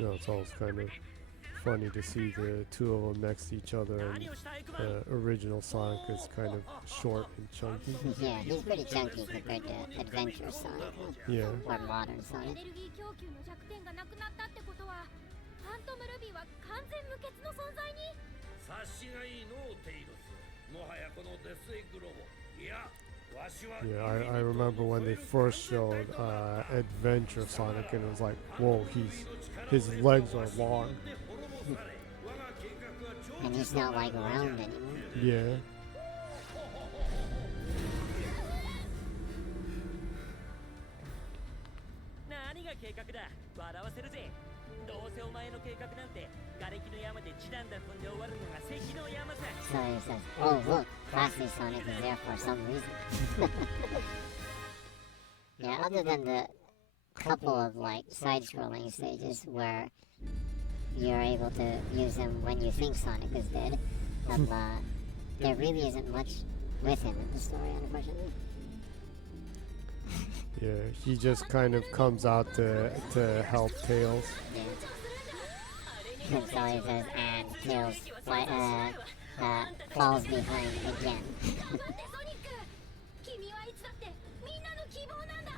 No, it's always kind of funny to see the two of them next to each other, and the original Sonic is kind of short and chunky. Yeah, he's pretty chunky compared to Adventure Sonic. Yeah. Or modern Sonic. Yeah, I remember when they first showed Adventure Sonic, and it was like, whoa, his legs are long. And he's not like round anymore. Yeah. どうせお前の計画なんて瓦礫の山で地団だ踏んで終わるのが関の山さ。 So he says, oh look, Classy Sonic is there for some reason. Yeah, other than the couple of like side-scrolling stages where you're able to use him when you think Sonic is dead, there really isn't much with him in the story, unfortunately. Yeah, he just kind of comes out to help Tails. Yeah. So he says, and Tails falls behind again. 君はいつだってみんなの希望なんだ。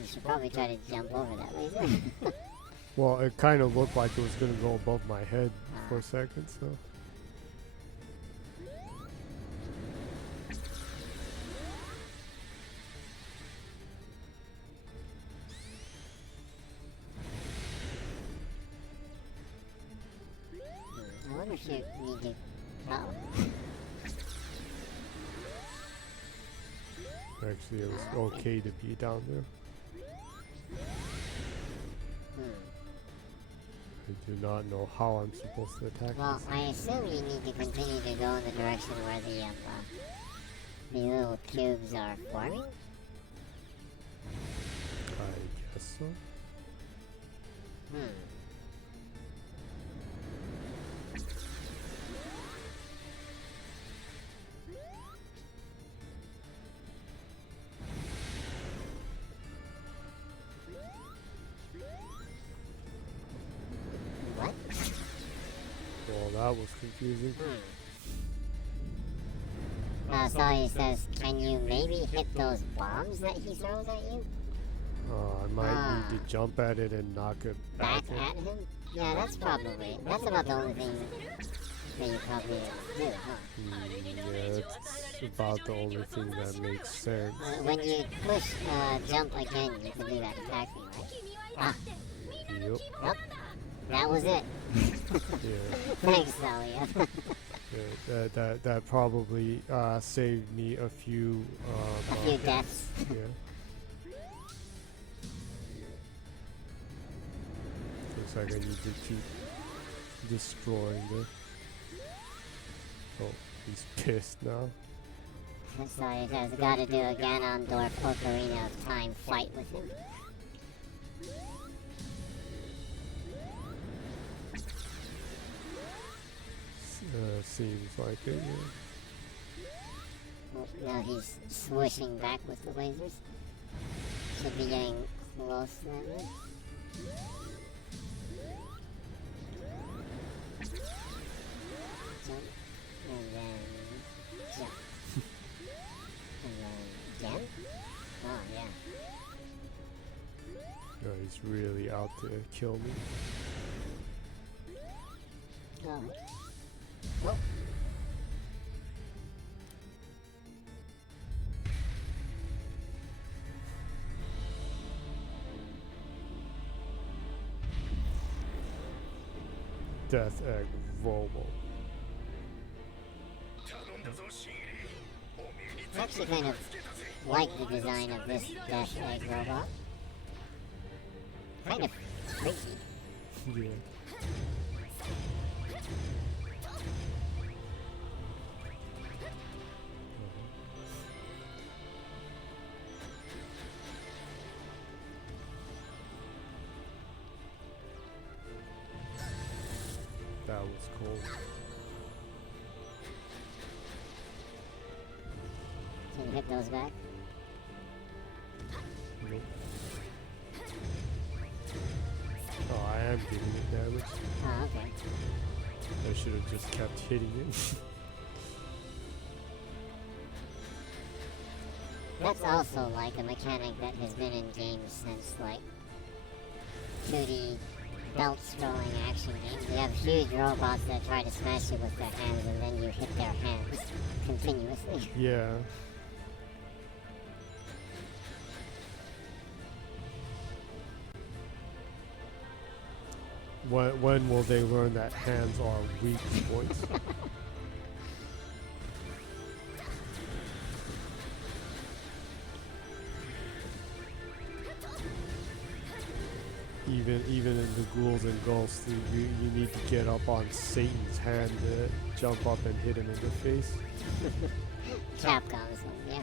You should probably try to jump over that laser. Well, it kind of looked like it was going to go above my head for a second, so. I wonder if you need to... Oh. Actually, it was okay to be down there. I do not know how I'm supposed to attack Well, this. I assume you need to continue to go in the direction where the little cubes are forming? I guess so. What? Well, that was confusing. So he says, can you maybe hit those bombs that he throws at you? I might need to jump at it and knock it Back back. at him? Yeah, that's about the only thing that you probably do, huh? Yeah, it's about the only thing that makes sense. When you push jump again, you can do that attack thing, right? Ah, Yep. yep. That was it. Yeah. Thanks, Talia. Yeah, that probably saved me a few A few deaths. Yeah. Looks like I need to keep destroying this. Oh, he's pissed now. So he says, gotta do a Ganondorf Ocarina of Time fight with him. Seems like it, yeah. Well, now he's swooshing back with the lasers. Should be getting close then. Jump, and then jump. And then again? Oh, yeah. Oh, he's really out to kill me. Oh. Oh. Death Egg Vomo. It's actually kind of like the design of this Death Egg robot. Kind of freaky. Yeah. That was cool. Can you hit those back? Nope. Oh, I am getting it damage. Oh, okay. I should have just kept hitting it. That's also like a mechanic that has been in games since like 2D belt scrolling action games. You have huge robots that try to smash you with their hands and then you hit their hands continuously. Yeah. when will they learn that hands are weak points? Even in the ghouls and ghosts, you need to get up on Satan's hand to jump up and hit him in the face. Capcom's one, yeah.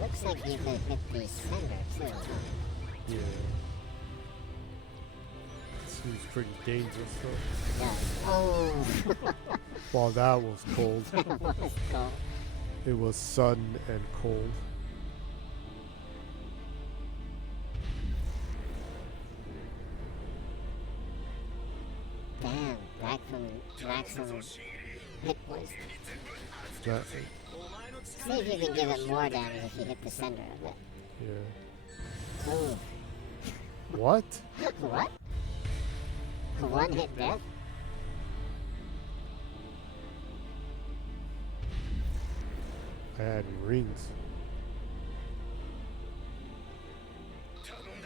Looks like you could hit the center too, huh? Yeah. Seems pretty dangerous though. Yeah. Oh! Well, that was cold. That was cold. It was sudden and cold. Damn, back from hit points. That, See if you can give it more damage if you hit the center of it. yeah. Ooh. What? What? One hit death? I had rings.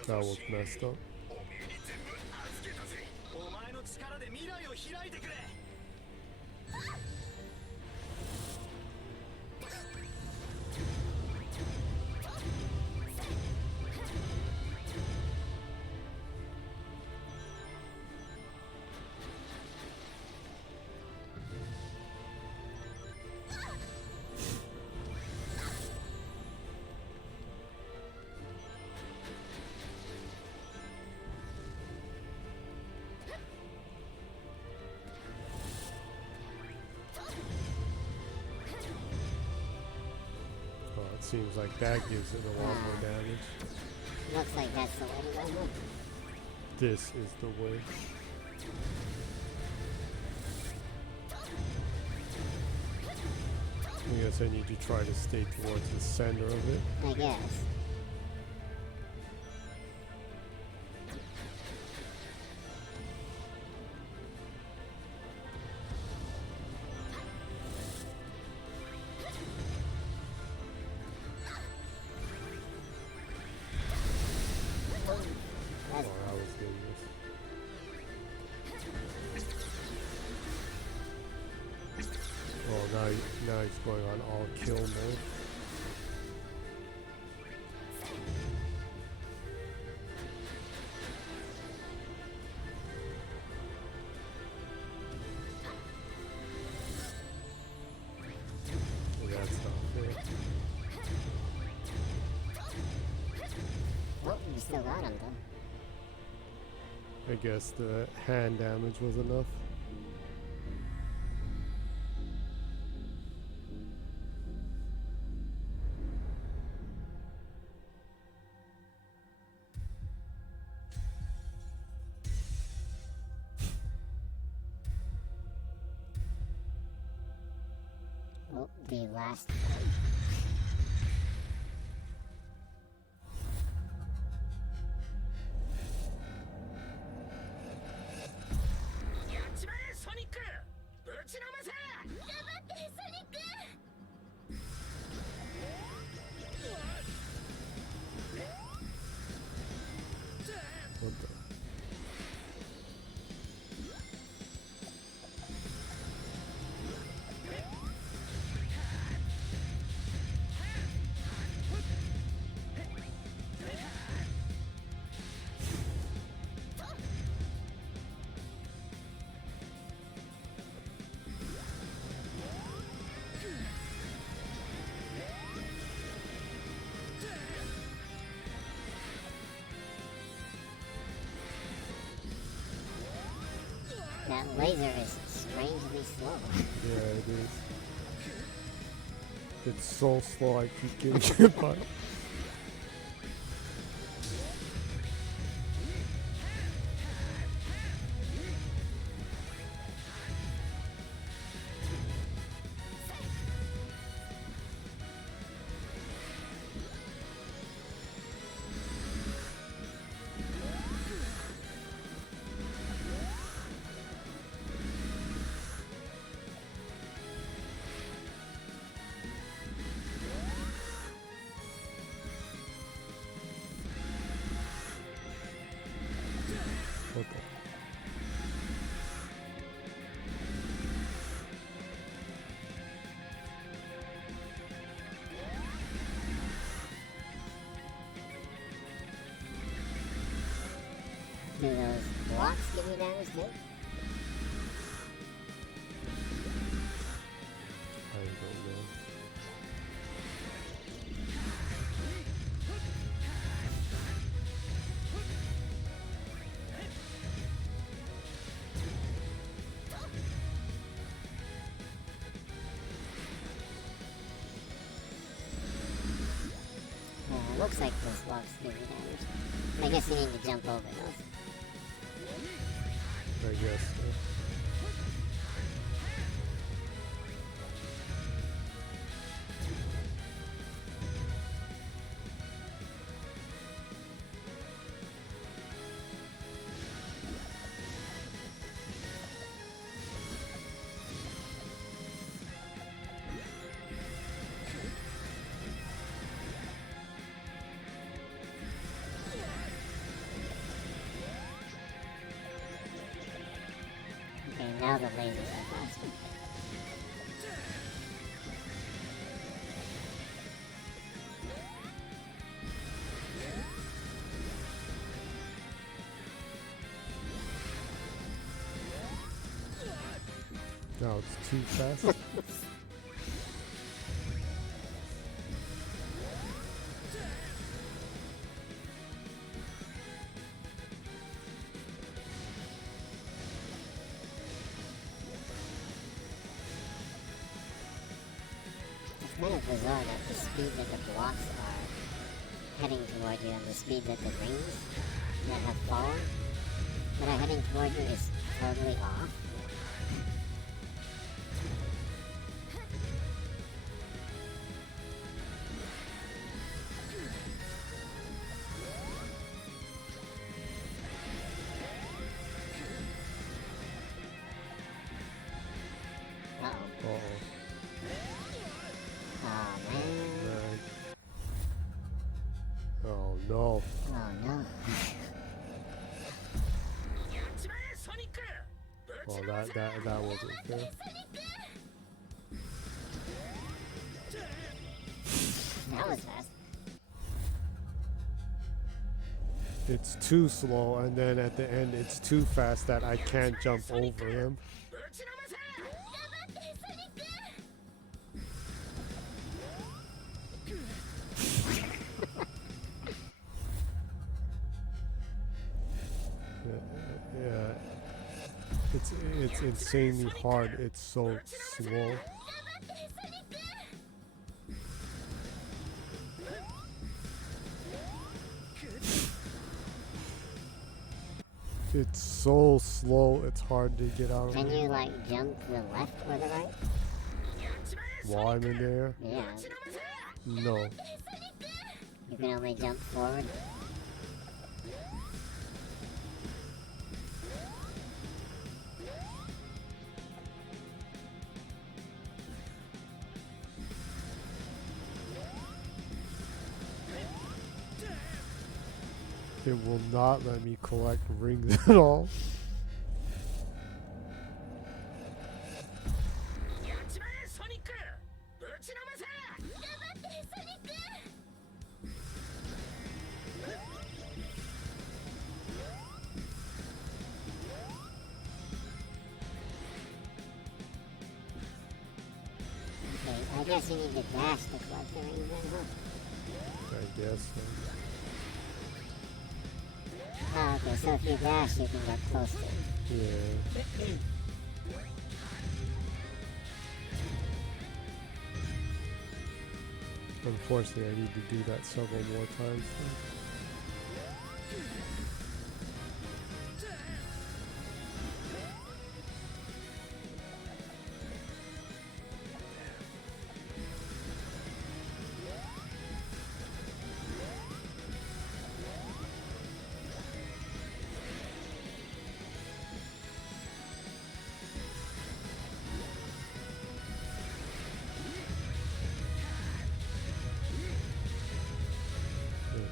That was messed up. お前の力で未来を開いてくれ。Seems like that gives it a lot more damage. Looks like that's the way to go. This is the way. I guess I need to try to stay towards the center of it. I guess. Oh, that was dangerous. Oh, now he's going on all kill mode. That's not fair. Oh, you still got him though. I guess the hand damage was enough. Oh, the last one. What the? That laser is strangely slow. Yeah, it is. It's so slow, I keep getting hit by it. Do those blocks give you damage too? I don't know. Looks like those blocks give you damage. I guess you need to jump over those. I guess so. Okay, now the lasers are faster. Now it's too fast. It's kind of bizarre that the speed that the blocks are heading toward you and the speed that the rings that have fallen that are heading toward you is totally off. Uh-oh. Uh-oh. Oh man. Oh no. Oh no. Well, that wasn't fair. That was fast. It's too slow, and then at the end it's too fast that I can't jump over him. Yeah, it's insanely hard. It's so slow. It's so slow. It's hard to get out of Can it you like jump to the left or the right? while I'm in there. Yeah. No. You can only jump forward. It will not let me collect rings at all. Okay, I guess you need to dash to collect the rings then, huh? I guess so. Oh, okay, so if you dash, you can get close to it. Yeah. Unfortunately, I need to do that several more times.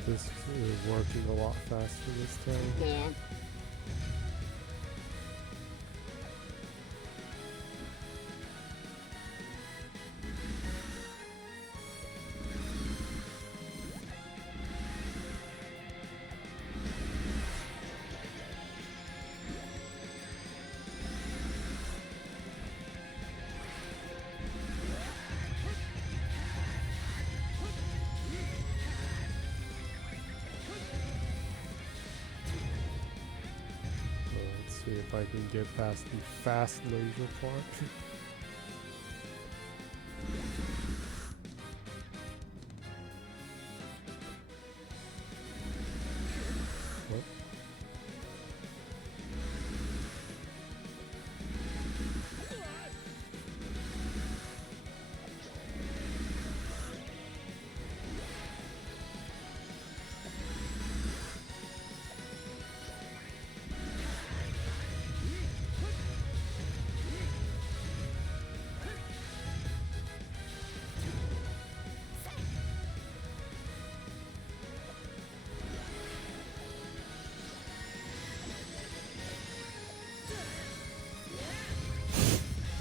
This is working a lot faster this time. Yeah. see if I can get past the fast laser part. What?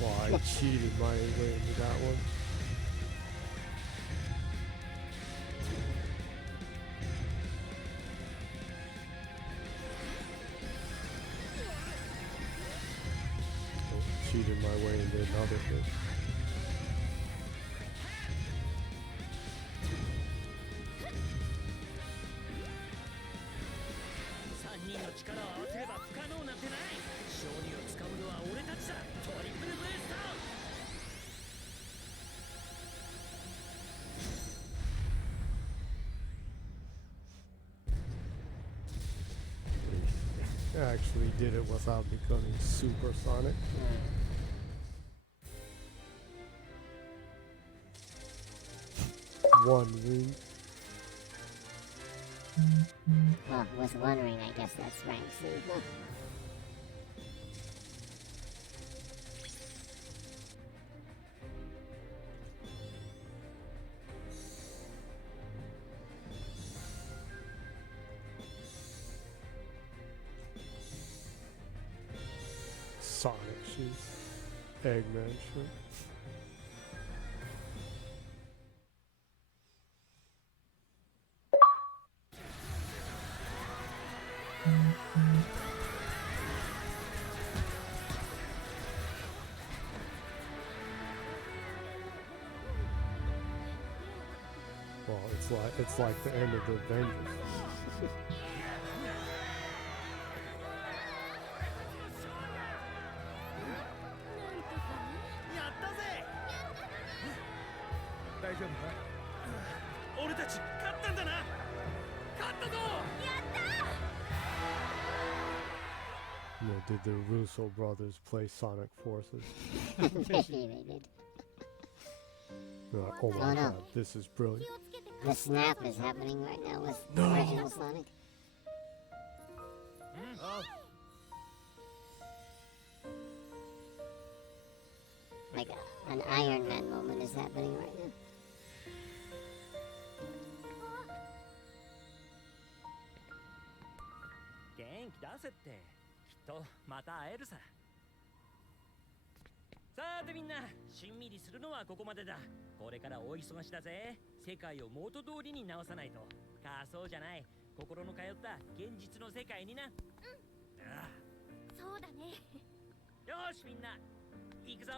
Well, I cheated my way into that one. Oh, cheated my way into another thing. 3人の力を合わせれば不可能なんてない。勝利をつかむのは俺たちだ。トリプルブレスト。Actually did it without becoming supersonic. One ring. Well, with one ring, I guess that's rank C. Huh. Sonic shoe. Eggman shoe. Well, it's like the end of the Avengers. やったぜ。大丈夫か？俺たち勝ったんだな。勝ったぞ。 You know, did the Russo brothers play Sonic Forces? Maybe they did. They're like, oh my Oh, no. god, this is brilliant. The snap is happening right now with original Sonic. Like an Iron Man moment is happening right now. 元気出せって。きっとまた会えるさ。さてみんな、しんみりするのはここまでだ。これから大忙しだぜ。世界を元通りに直さないと。仮想じゃない、心の通った現実の世界にな。そうだね。よしみんな、行くぞ。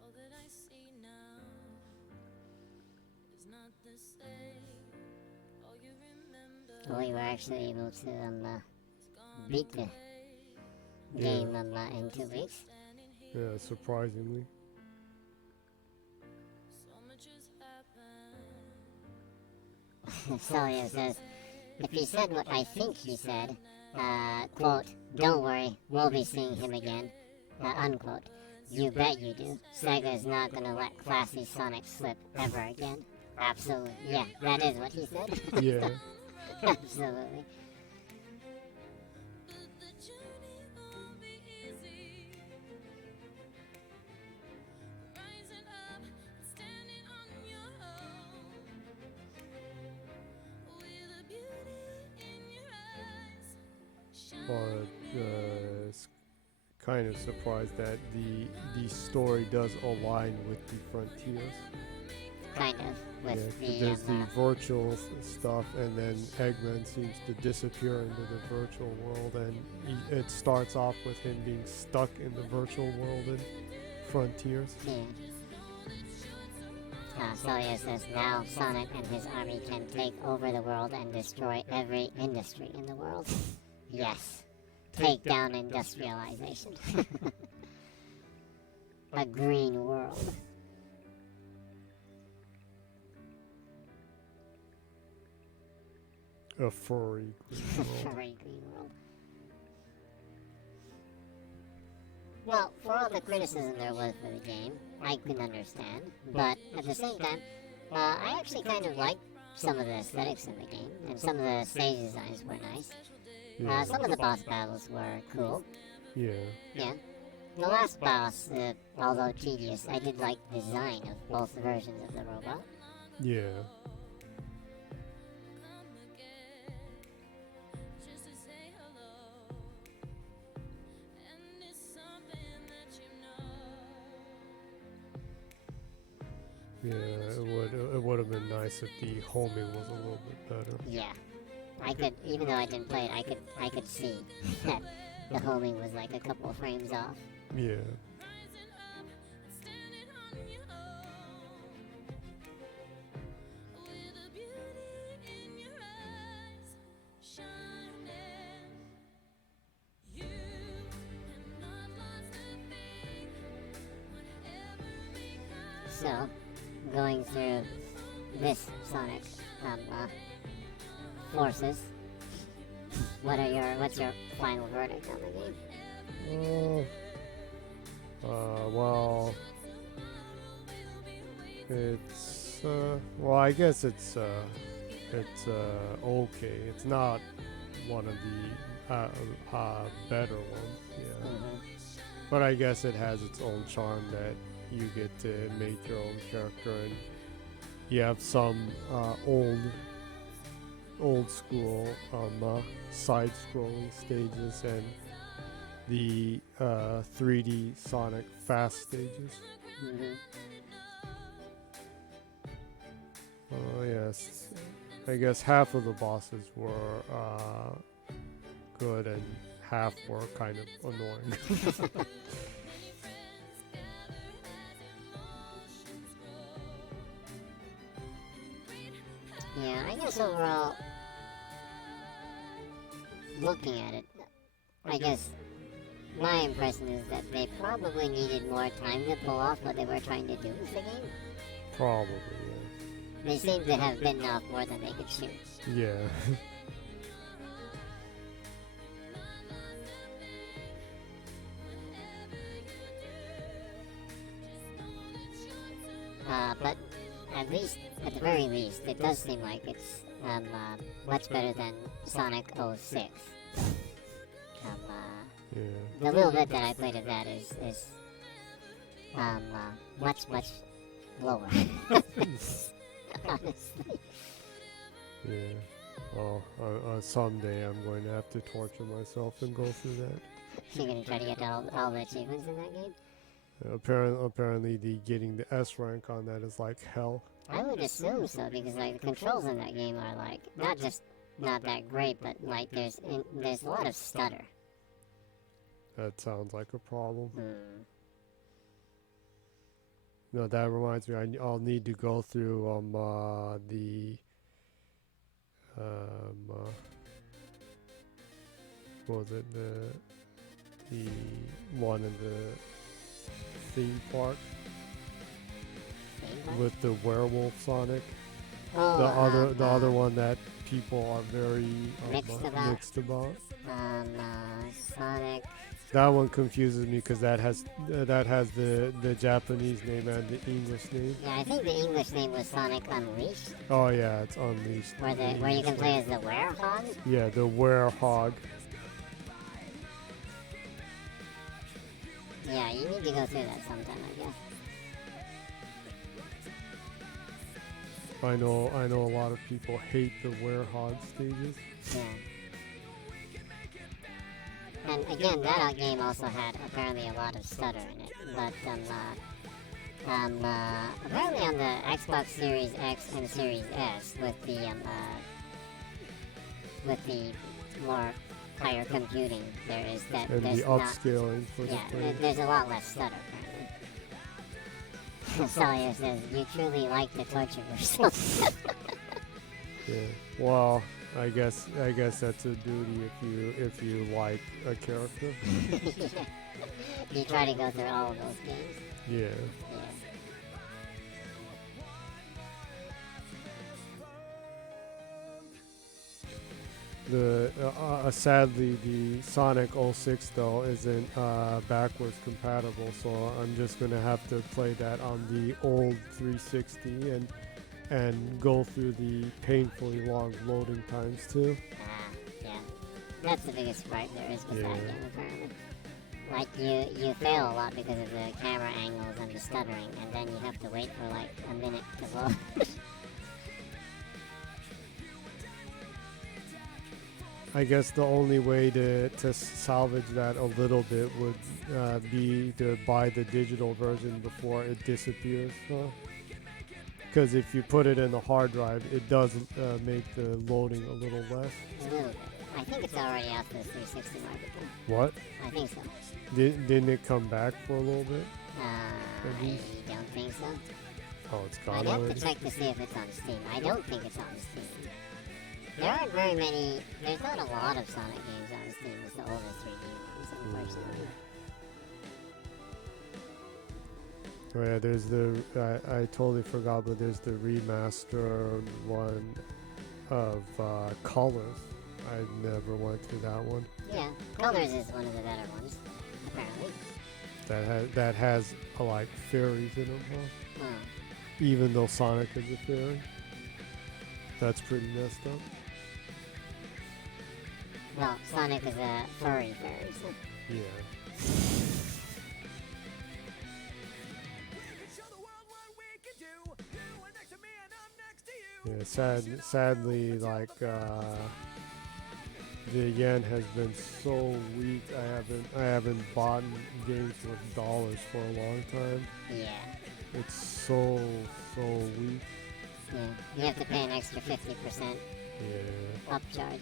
All that I see now is not the same. All you remember We were actually able to is beat the gone game in 2 weeks. standing here. Yeah, surprisingly. So much has happened. Sawyer says, if he said what I think he said, quote, don't worry, we'll be seeing him again, unquote. You bet you do. Sega's not gonna let classy Sonic slip ever again. Absolutely. Yeah, that is what he said. Yeah. Absolutely. But the journey won't be easy. Rising up and standing on your own. With a beauty in your eyes. But it's kind of surprised that the story does align with the Frontiers. Kind of. Yeah, With 'cause the, there's the virtual stuff, and then Eggman seems to disappear into the virtual world, and it starts off with him being stuck in the virtual world in Frontiers. yeah. Sawyer says now Sonic and his army can take over the world and destroy every industry in the world. Yes. Take down industrialization. A green world. A furry green world. Furry green world. Well, for all the criticism there was for the game, I can understand. But at the same time, I actually kind of liked some of the aesthetics in the game, and some of the stage designs were nice. Yeah. Some of the boss battles were cool. Yeah. Yeah. The last boss, although tedious, I did like the design of both versions of the robot. Yeah. Just to say hello, and it's something that you know. Yeah, it would have been nice if the homing was a little bit better. Yeah. I could, even though I didn't play it, I could see that the homing was like a couple of frames off. Yeah. Rising up, standing on your own, with a beauty in your eyes, shining. You have not lost a thing, whatever may come. So, going through this Sonic forces, what's your final verdict on the game? Well, it's well, I guess it's okay. It's not one of the better ones, yeah. But I guess it has its own charm that you get to make your own character, and you have some old school side-scrolling stages and the 3D Sonic fast stages. Yes, I guess half of the bosses were good and half were kind of annoying. Yeah, I guess overall, looking at it, I guess my impression is that they probably needed more time to pull off what they were trying to do with the game. Probably, They seem to have bitten off more than they could chew. yeah. But at least, at the very least, it does seem like it's much better than Sonic 06. Yeah. The little bit that I played of that is much lower. Honestly. Yeah. Well, someday I'm going to have to torture myself and go through that. You're gonna try to get all the achievements in that game? Apparently, getting the S rank on that is like hell. I would assume so, because like the controls in that game are like not just not that great, but like there's a lot of stutter. That sounds like a problem. No, that reminds me. I'll need to go through the what was it, the one in the theme park with the werewolf Sonic. Oh, The other one that people are very mixed about. Sonic. That one confuses me because that has the Japanese name and the English name. Yeah, I think the English name was Sonic Unleashed. Oh yeah, it's Unleashed. Where you can play as the werehog. Yeah, the werehog. Yeah, you need to go through that sometime, I guess. I know a lot of people hate the werehog stages. Yeah. And again, that game also had apparently a lot of stutter in it. But apparently on the Xbox Series X and Series S with the more higher computing, there's And the upscaling for the yeah, frame. there's a lot less stutter apparently. Sawyer says, you truly like to torture yourself. Yeah. Well, I guess that's a duty if you like a character. You try to go through all of those games. Yeah. Yeah. Sadly, the Sonic 06 though isn't backwards compatible, so I'm just gonna have to play that on the old 360 and go through the painfully long loading times too. Yeah. That's the biggest gripe there is with that Yeah. game, apparently. Like, you fail a lot because of the camera angles and the stuttering, and then you have to wait for like a minute to load. I guess the only way to salvage that a little bit would be to buy the digital version before it disappears. Because if you put it in the hard drive, it does make the loading a little less. A little bit. I think it's already out to the 360 market though. What? I think so. Didn't it come back for a little bit? I don't think so. Oh, it's I'd gone have already? to check to see if it's on Steam. I don't think it's on Steam. There aren't very many, there's not a lot of Sonic games on Steam. It's the older 3D ones, unfortunately. Oh yeah, there's the, I totally forgot, but there's the remastered one of Colors. I never went through that one. Yeah, Colors is one of the better ones, apparently. That has like fairies in them, huh? Hmm. Even though Sonic is a fairy. That's pretty messed up. Well, Sonic is a furry fairy, so. Yeah. Yeah, sadly, like, the yen has been so weak. I haven't bought games with dollars for a long time. Yeah. It's so weak. Yeah. You have to pay an extra 50% Yeah. upcharge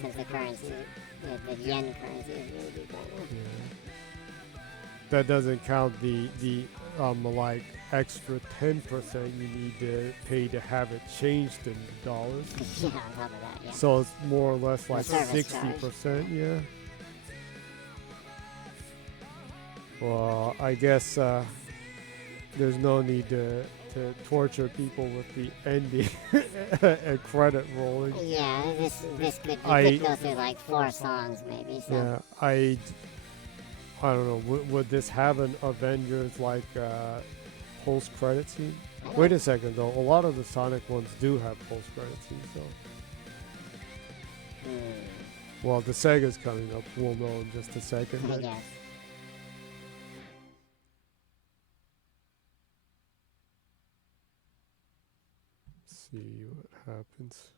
since the currency, the yen currency is really weak right now. Yeah. That doesn't count the like extra 10% you need to pay to have it changed in dollars. Yeah, on top of that, yeah. So it's more or less The like service 60%, yeah. Well, I guess there's no need to torture people with the ending and credit rolling. Yeah, this could, you I- could go through like 4 songs maybe, so. Yeah, I don't know. Would this have an Avengers like post-credit scene? I don't- Wait a second though. A lot of the Sonic ones do have post-credit scenes though. Well, the Sega's coming up. We'll know in just a second. I then. guess. See what happens.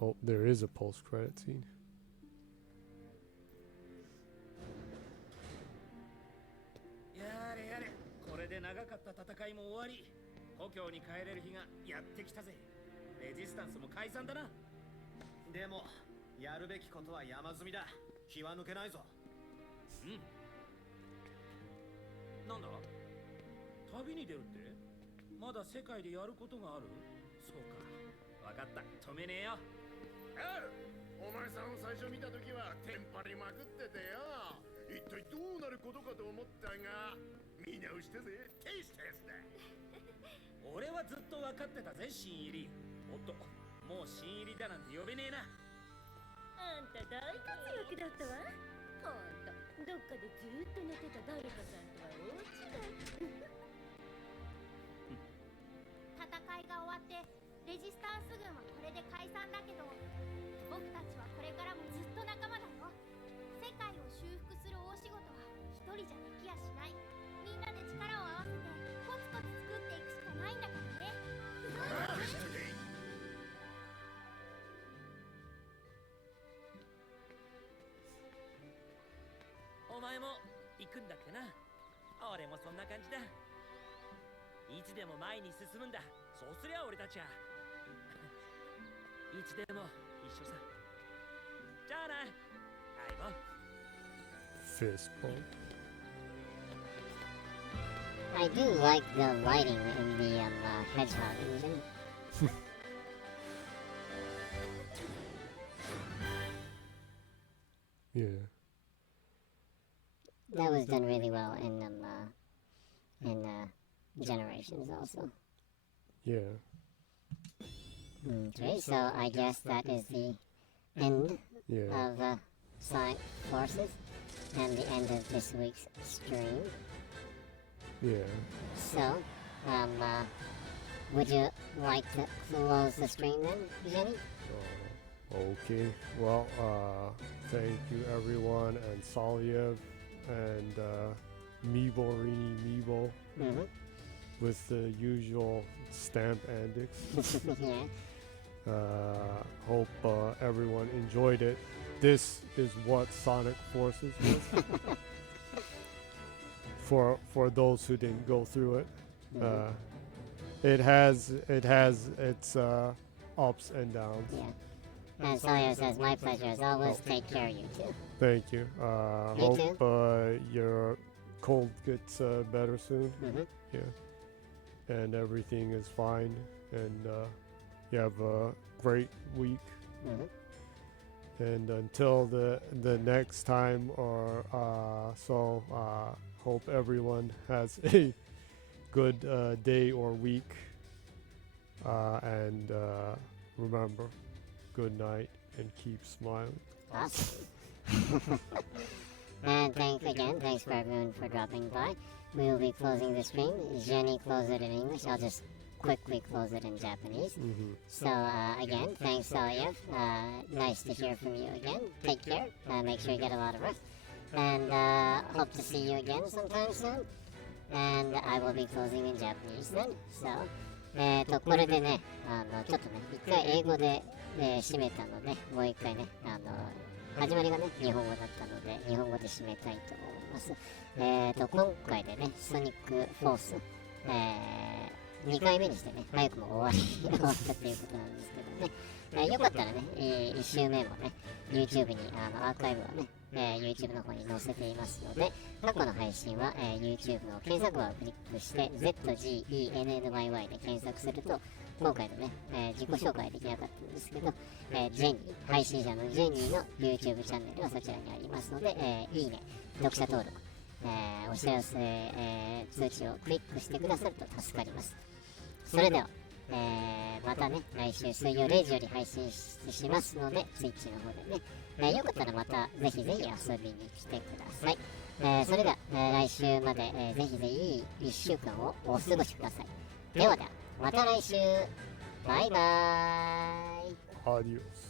Oh, there is a post-credit scene. やれやれ、これで長かった戦いも終わり、故郷に帰れる日がやってきたぜ。レジスタンスも解散だな。でもやるべきことは山積みだ。気は抜けないぞ。なんだ、旅に出るって？まだ世界でやることがある？そうか、わかった、止めねえよ。お前さんを最初見た時はテンパりまくっててよ。一体どうなることかと思ったが、見直したぜ。テイステスだ。俺はずっと分かってたぜ、新入り。おっと、もう新入りだなんて呼べねえな。あんた大活躍だったわ。ほんと、どっかでずっと寝てた誰かさんとは大違い。戦いが終わってレジスタンス軍はこれで解散だけど、僕たちはこれからもずっと仲間だよ。世界を修復する大仕事は一人じゃできやしない。みんなで力を合わせてコツコツ作っていくしかないんだからね。お前も行くんだっけな。俺もそんな感じだ。いつでも前に進むんだ。そうすりゃ俺たちは。いつでも一緒さ。じゃあな相棒。 Fist bump. I do like the lighting in the hedgehog engine. Yeah. That was done really well in Generations also. Yeah. Okay, so I guess that is the end Yeah. of Sonic Forces and the end of this week's stream. Yeah. So, would you like to close the stream then, Jenny? Okay. Well, thank you everyone, and Saliev and Meeborini Meebo Mm-hmm. with the usual stamp antics. Yeah. Hope everyone enjoyed it. This is what Sonic Forces was. For those who didn't go through it, it has its ups and downs. Yeah. And Sawyer says, my pleasure as always. Take care, you too. Thank you. You Hope your cold gets better soon. Mm-hmm. Yeah. And everything is fine. And you have a great week. Mm-hmm. And until the next time or so, hope everyone has a good day or week. And remember, good night and keep smiling. Awesome. And thanks for everyone for dropping by. We will be closing the stream. Jenny closed it in English. I'll just quickly close it in Japanese. Mm-hmm. So again, thanks Sawyer. Nice to hear from you again. Take care. Make sure you get a lot of rest. And hope to see you again sometime soon. And I will be closing in Japanese then. So,これでね、ちょっとね、一回英語で、締めたので、もう一回ね、始まりがね、日本語だったので、日本語で締めたいと思います。今回でね、ソニックフォース、2回目にしてね、早くも終わったということなんですけどね、よかったらね、1週目もね、YouTube にアーカイブはね、YouTube の方に載せていますので、過去の配信は、YouTube の検索バーをクリックして ZGENNYY で検索すると、今回のね、自己紹介できなかったんですけど、ジェニー、配信者のジェニーの YouTube チャンネルはそちらにありますので、いいね、読者登録、お知らせ、通知をクリックしてくださると助かります。それでは、またね、来週水曜0時より配信しますので、Twitch の方でね、よかったらまたぜひぜひ遊びに来てください。それでは、来週まで、ぜひぜひいい1週間をお過ごしください。ではでは、また来週バイバーイ。Adios.